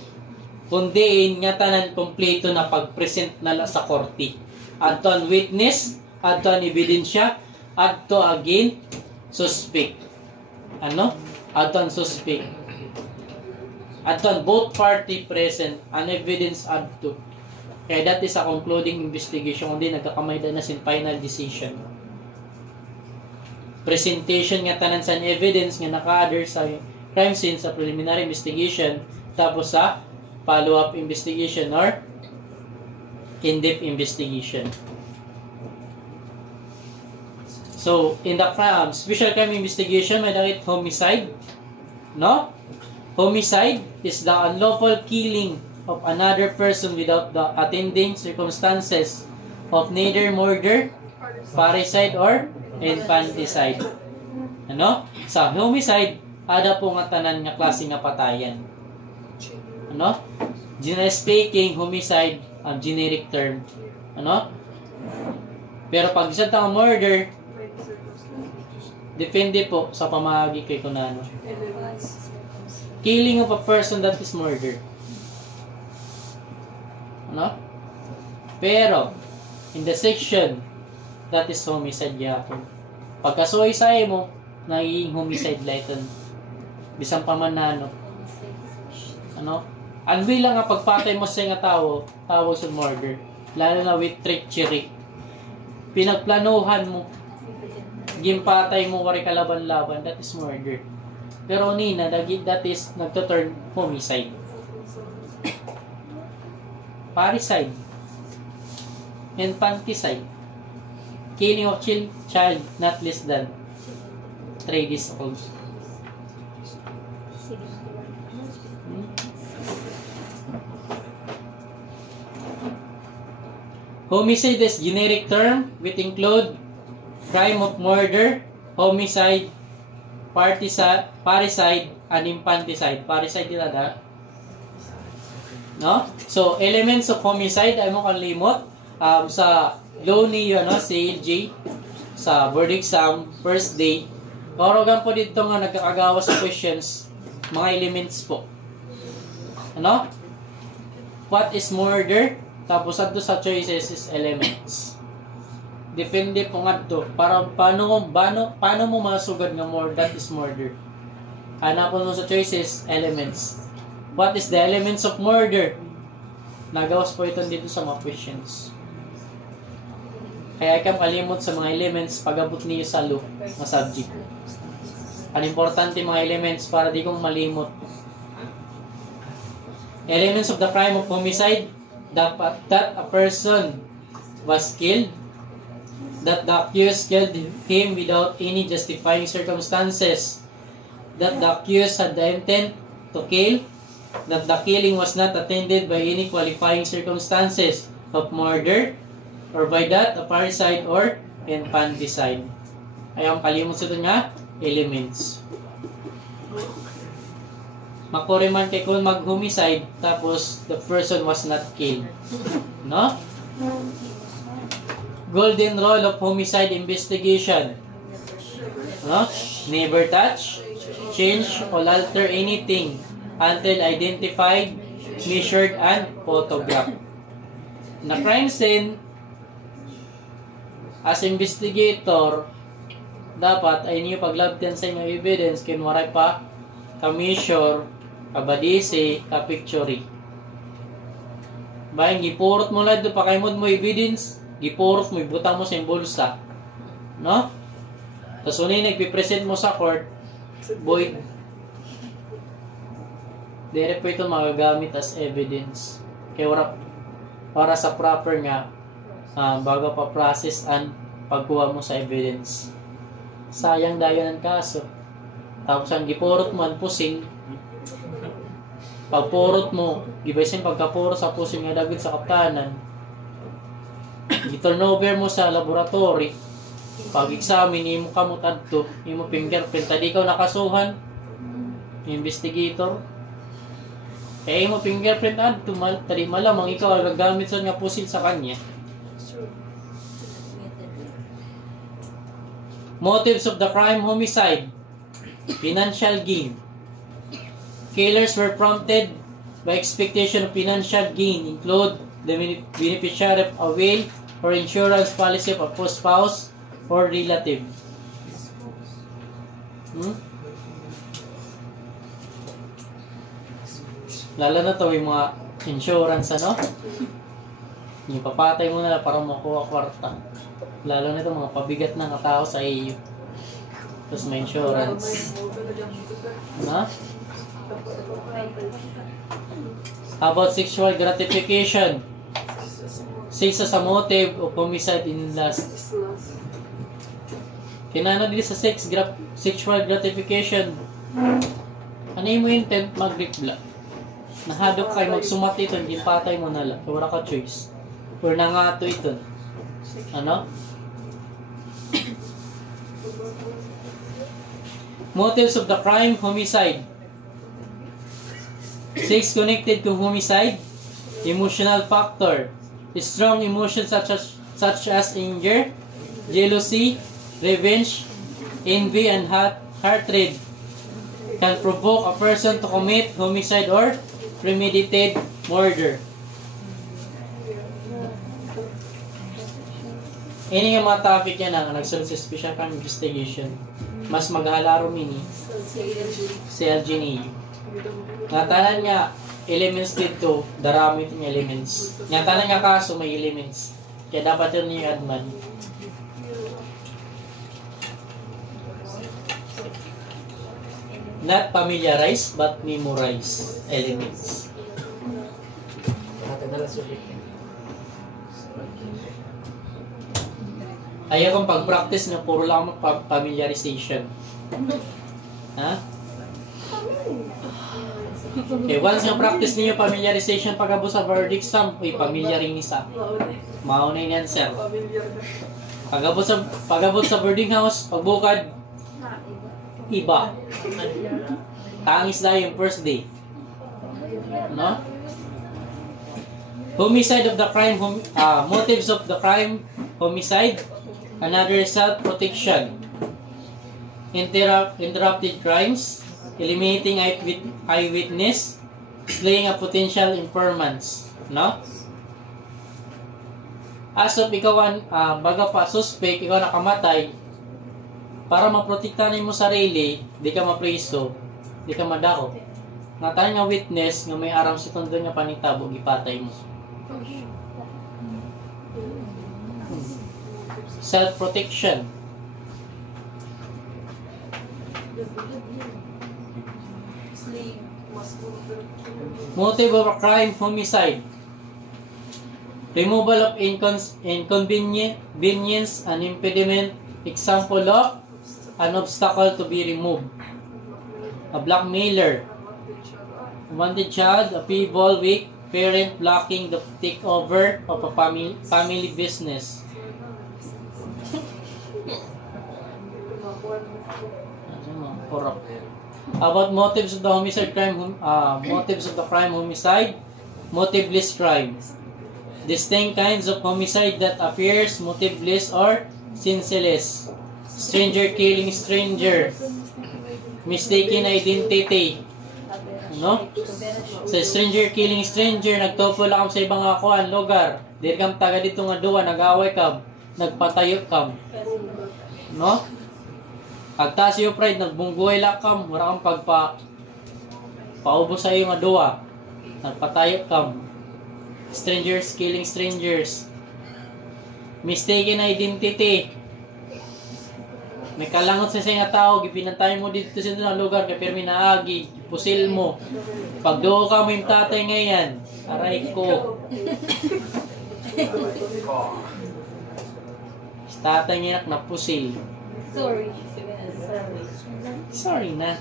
Kundi nga tanan kompleto na pag-present na sa korte. Adto ang witness, adto ang ebidensya, adto again suspect. Adto ang suspect. Adto ang both party present, an evidence adto. Kaya that is a concluding investigation kundi nagkakamay na sin final decision. Presentation nga tanan sa evidence nga naka-other sa crime scene sa preliminary investigation tapos sa follow-up investigation or in-depth investigation. So, in the special crime investigation, may dakit homicide. Homicide is the unlawful killing of another person without the attending circumstances of neither murder, parricide, or infanticide. Sa homicide, ada po nga tanan nga klase nga patayan. Generally speaking, homicide generic term. Ano? Pero pag isang tao murder, depende po sa pamahagi kay kunano. Killing of a person, that is murder. Ano? Pero, in the section, that is homicide yapon. Pagka-suicide mo, nagiging homicide lighten. Bisang pamanano. Ano? Anwi lang ang pagpatay mo sa nga tao, tawag sa murder. Lalo na with treachery. Pinagplanuhan mo, gimpatay mo, wari kalaban-laban, that is murder. Pero nina, that is nagto-turn homicide. Parricide. Infanticide. Killing of child not less than 3 days old. Homicide is generic term which include crime of murder, homicide, parricide, and infanticide. Parricide nila da? No? So, elements of homicide, ay mo kalimot. Sa law niyo, no? CLG, sa board exam, first day, karogan po dito nga nagkakagawa sa questions, mga elements po. Ano? What is murder? Tapos ato sa choices is elements. Depende po nga to. Para paano mo masugad nga that is murder? Hanapon mo sa choices, elements. What is the elements of murder? Nagawas po ito dito sa mga questions. Kaya ikam kalimot sa mga elements pag-abot niyo sa law na subject. Ang importante mga elements para di kong malimot. Elements of the crime of homicide, that a person was killed, that the accused killed him without any justifying circumstances, that the accused had the intent to kill, that the killing was not attended by any qualifying circumstances of murder, or by that, a parricide or infanticide. Ayaw kalimot sa ito nga, elements. Makuri man kay kung mag-homicide, tapos the person was not killed. No? Golden rule of homicide investigation. No? Never touch, change, or alter anything until identified, measured, and photographed. Na crime scene, as investigator, dapat ay niyo paglabtan sa inyong evidence kinwaray pa ka-measure, kabadisi, ka-picture. Bayan, gipurot mo lang doon, pakaimod mo evidence, gipurot mo, ibutang mo sa bulsa. No? Tapos unin, nagpipresent mo sa court, void. Dire po ito magagamit as evidence. Kaya para sa proper nga, bago pa process and pagkuha mo sa evidence. Sayang dayon ang kaso. Tapos ang gipurot mo ang pusing. Pagpurot mo, gibaysin pagkapurot sa pusing nga dagit sa kaptanan. I-turnover mo sa laboratory. Pag-examine, imo kamot adto, imo fingerprint, tadi ikaw nakasuhan, investigator. Eh, imo fingerprint adto, tadi malamang ikaw ang gagamit sa nga pusil sa kanya. Motives of the crime: homicide, financial gain. Killers were prompted by expectation of financial gain, include the beneficiary of a will or insurance policy of a spouse or relative. Lalo na to yung mga insurance, ano? Yung papatay mo na para makuha kwarta. Lalo na ito mga pabigat ng katao sa iyo. Tapos may insurance. Na? How about sexual gratification? Sex as a motive of homicide in lust. Kinano din sa sexual gratification. Ano yung intent mag-ripla? Nahadok kayo magsumat ito, hindi patay mo na lang. Wala ka choice. Or nangato ito. Ano? Motives of the crime: homicide. Sex connected to homicide. Emotional factor. Strong emotions such as anger, jealousy, revenge, envy, and hatred can provoke a person to commit homicide or premeditated murder. Ini nga mga topic yan ang nagsunod sa special crime investigation. Mas maghalaro mini si Algini. Ngatanan nga elements dito, darami itong elements. Ngatanan nga kaso may elements. Kaya dapat yun yung adman. Not familiarize but memorize elements. Ayaw kong pag-practice na puro lang familiarization. Ha? Okay, once nga practice niyo familiarization pag-abot sa verdict sum, familiar rin isa. Mauna yan, sir. Pag-abot sa verdict house, pagbukad, iba. Tangis na yung first day. No? Homicide of the crime, motives of the crime, homicide. Another self-protection. Interrupted crimes. Eliminating eyewitness. Slaying a potential informants. No? As of ikaw, baga pa suspect, ikaw nakamatay, para maprotektahan mo sarili, di ka mapriso, di ka madako. Nga nga witness, nga may aram sa tondo nga panitabo, ipatay mo. Self-protection. Motive of a crime, homicide. Removal of inconvenience and impediment. Example of an obstacle to be removed. A blackmailer. A wanted child, a feeble, weak parent blocking the takeover of a family business. Corrupt. About motives of the homicide crime, motives of the crime, homicide, motiveless crime. Distinct kinds of homicide that appears motiveless or senseless. Stranger killing stranger. Mistaken identity. No? Sa stranger killing stranger, nagtopo lang sa ibang lugar. Dili kam taga dito nga duwa, nag-away kam, nagpatayo kam. No? Pagtaas yung pride, nagbunggoy lang kam, wala kang paubos sa iyo nga duwa. Nagpatayo kam. Strangers killing strangers. Mistaken identity. May kalangot sa nga tao, gipinantay mo dito sa lugar, kaya pirmi naagi, pusil mo. Pag doon ka mo yung tatay ngayon, aray ko. Tatay niya na pusil. Sorry na.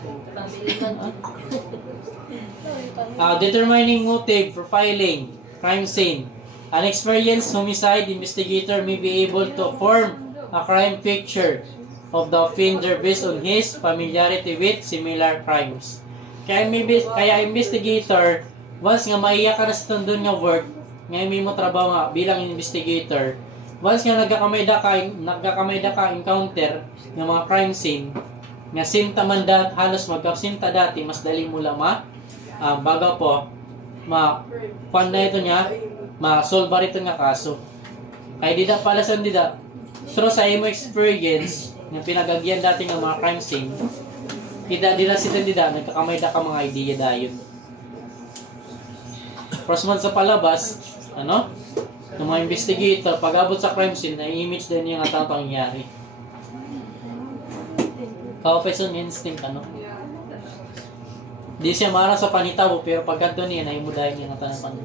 Determining motive, profiling, crime scene. An experienced homicide investigator may be able to form a crime picture of the offender based on his familiarity with similar crimes. Kaya investigator, once nga maiya ka na sa tundon nga work, ngayon may mo trabaho nga bilang investigator, once nga nagkakamay ka encounter ng mga crime scene, nga sinta man halos magkasinta dati, mas dali mo lang baga po, na ito niya, ma-solve ito nga kaso. Kaya dida pala sa dida, pero sa imo experience, yung pinagagyan dati ng mga crime scene, kita dida sila dida, nagkakamay ka mga idea dayon. First month sa palabas, ng mga investigator, pag-abot sa crime scene, na-image din yung atang pangyayari. Kaupay instinct, Di siya marang sa panitabo, pero pagkat doon niya, naimudahin niya ng tanang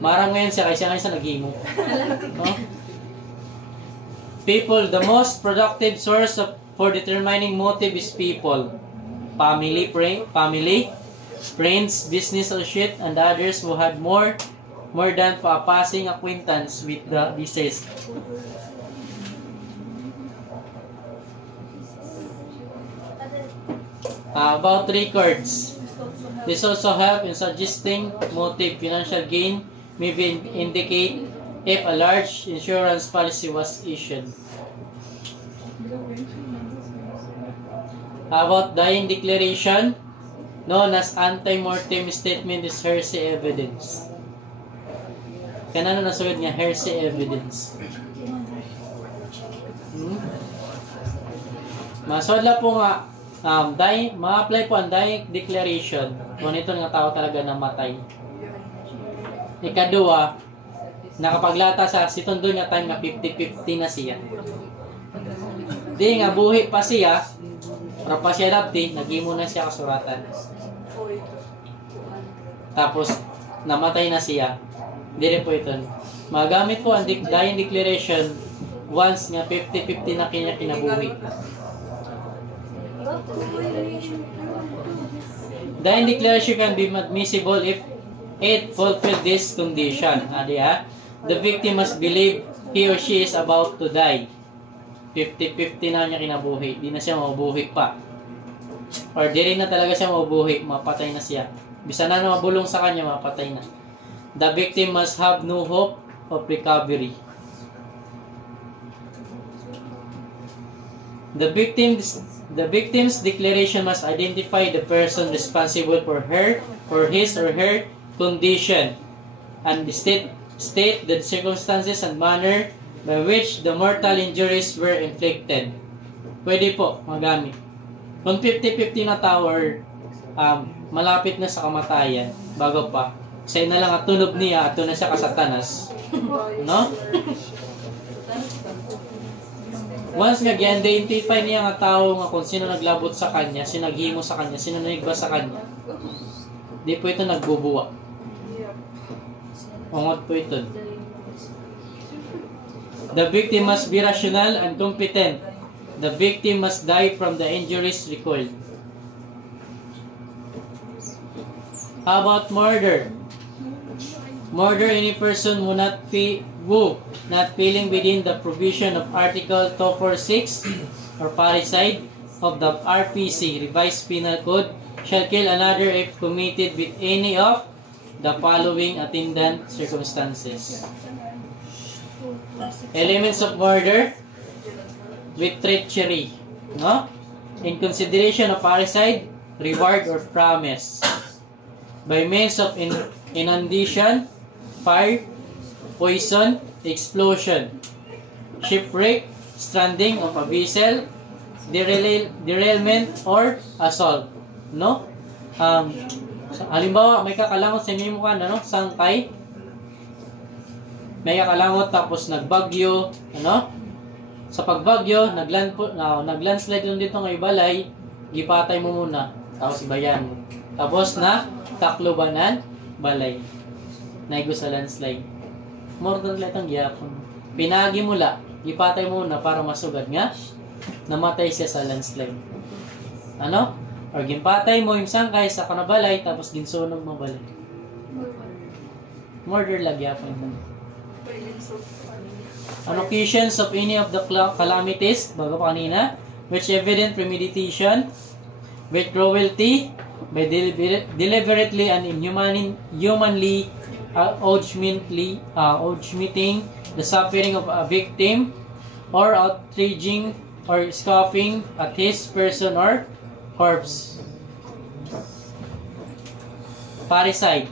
marang ngayon siya, kaya siya ngayon sa nag-imo. No? People, the most productive source for determining motive is people. Family, friends, business associate, and others who had more than a passing acquaintance with the deceased. About records. This also help in suggesting motive. Financial gain may be indicate if a large insurance policy was issued. About dying declaration, known as anti-mortem statement, is hearsay evidence. Kanano nasugod nga hearsay evidence? Masodla po nga, ma-apply po ang dying declaration kung ito nga tao talaga namatay. Ikadua, nakapaglata sa siton doon nga time nga 50-50 na siya. Di nga buhi pa siya, para pa siya dapti, nagimo na siya kasuratan. Tapos, namatay na siya. Dire po ito. Magamit po ang dying declaration once nga 50-50 na kinabuhi. Dying declaration can be admissible if it fulfills this condition. The victim must believe he or she is about to die. 50-50 na niya kinabuhi. Di na siya mabubuhi pa. Or di rin na talaga siya mabubuhi. Mapatay na siya. Bisa na mabulong sa kanya, mapatay na. The victim must have no hope of recovery. The victim's declaration must identify the person responsible for her or his or her condition and state the circumstances and manner by which the mortal injuries were inflicted. Pwede po magamit. Kung 50-50 na tao or malapit na sa kamatayan, bago pa, say na lang at tunog niya, ato na siya kasatanas. No? Once nga i-identify niya nga tao nga kung sino naglabot sa kanya, sino naghimo sa kanya, sino nagba sa kanya, di po ito nagbubuwa. Ungot po ito. The victim must be rational and competent. The victim must die from the injuries recalled. How about murder? Murder, any person who not falling within the provision of Article 246 or parricide of the RPC, Revised Penal Code, shall kill another if committed with any of the following attendant circumstances. Elements of murder with treachery, no? In consideration of parricide, reward or promise. By means of inundation, fire, poison, explosion, shipwreck, stranding of a vessel, derailment, or assault. No? Halimbawa, may kakalangot sa inyo mukha na, no? Sangkay. May kakalangot tapos nagbagyo, ano? Sa pagbagyo, naglandslide yung dito ng ibalay, gipatay mo muna, tapos ibayan mo. Tapos na taklobanan, balay. Naigo sa landslide. Mortal light ang gyapon. Pinagi mula, gipatay muna para masugad nga, namatay siya sa landslide. Ano? Or gimpatay mo yung sangkay sa kanabalay, tapos ginsunog mo balay. Murder lang gyapon. On occasions of any of the calamities, bago pa kanina, which evident premeditation, with cruelty, by deliberately and inhumanly outraging the suffering of a victim, or outraging or scoffing at his person or corpse. Parricide.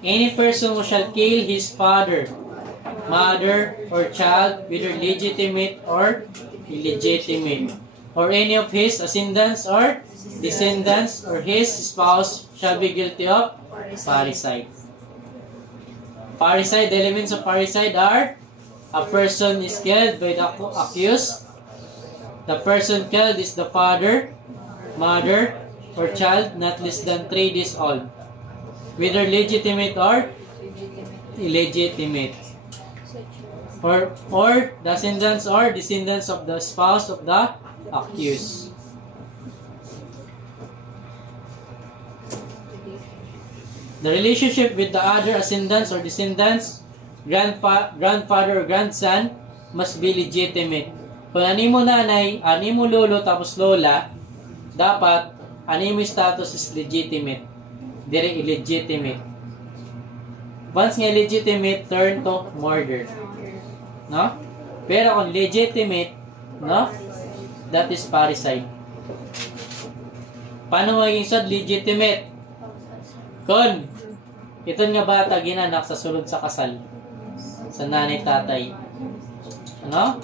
Any person who shall kill his father, mother, or child, whether legitimate or illegitimate, or any of his ascendants or descendants, or his spouse, shall be guilty of parricide. Parricide, the elements of parricide are: a person is killed by the accused. The person killed is the father, mother, or child not less than 3 days old, whether legitimate or illegitimate, or the ascendants or descendants of the spouse of the accused. The relationship with the other ascendants or descendants, grandfather or grandson, must be legitimate. Kung ani mo nanay, ani mo lolo, tapos lola, dapat ani mo status is legitimate. Dire illegitimate. Once nga legitimate, turn to murder. No? Pero kung legitimate, no? That is parricide. Paano maging sad legitimate? Kung ito nga bata ginanak sa sulod sa kasal sa nanay tatay. Ano?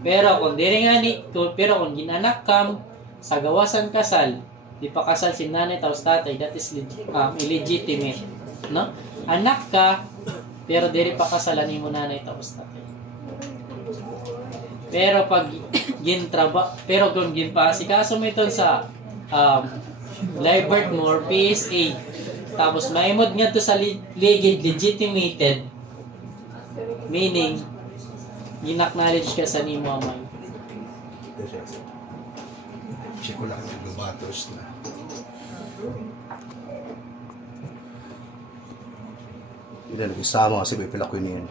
Pero kung diri nga ni, pero kung ginanak kam sa gawasan kasal, di pa kasal si nanay tapos tatay, that is illegitimate. No? Anak ka, pero diri pa kasalan mo nanay tapos tatay. Pero pag pero kung ginpasikaso mo ito sa live birth mo or PSA, tapos maimod nga to sa legitimated, meaning gin-acknowledge ka sa nimo amay. Siya ko lang naglubatos na. Hindi na nag-isama kasi may pila ko yun.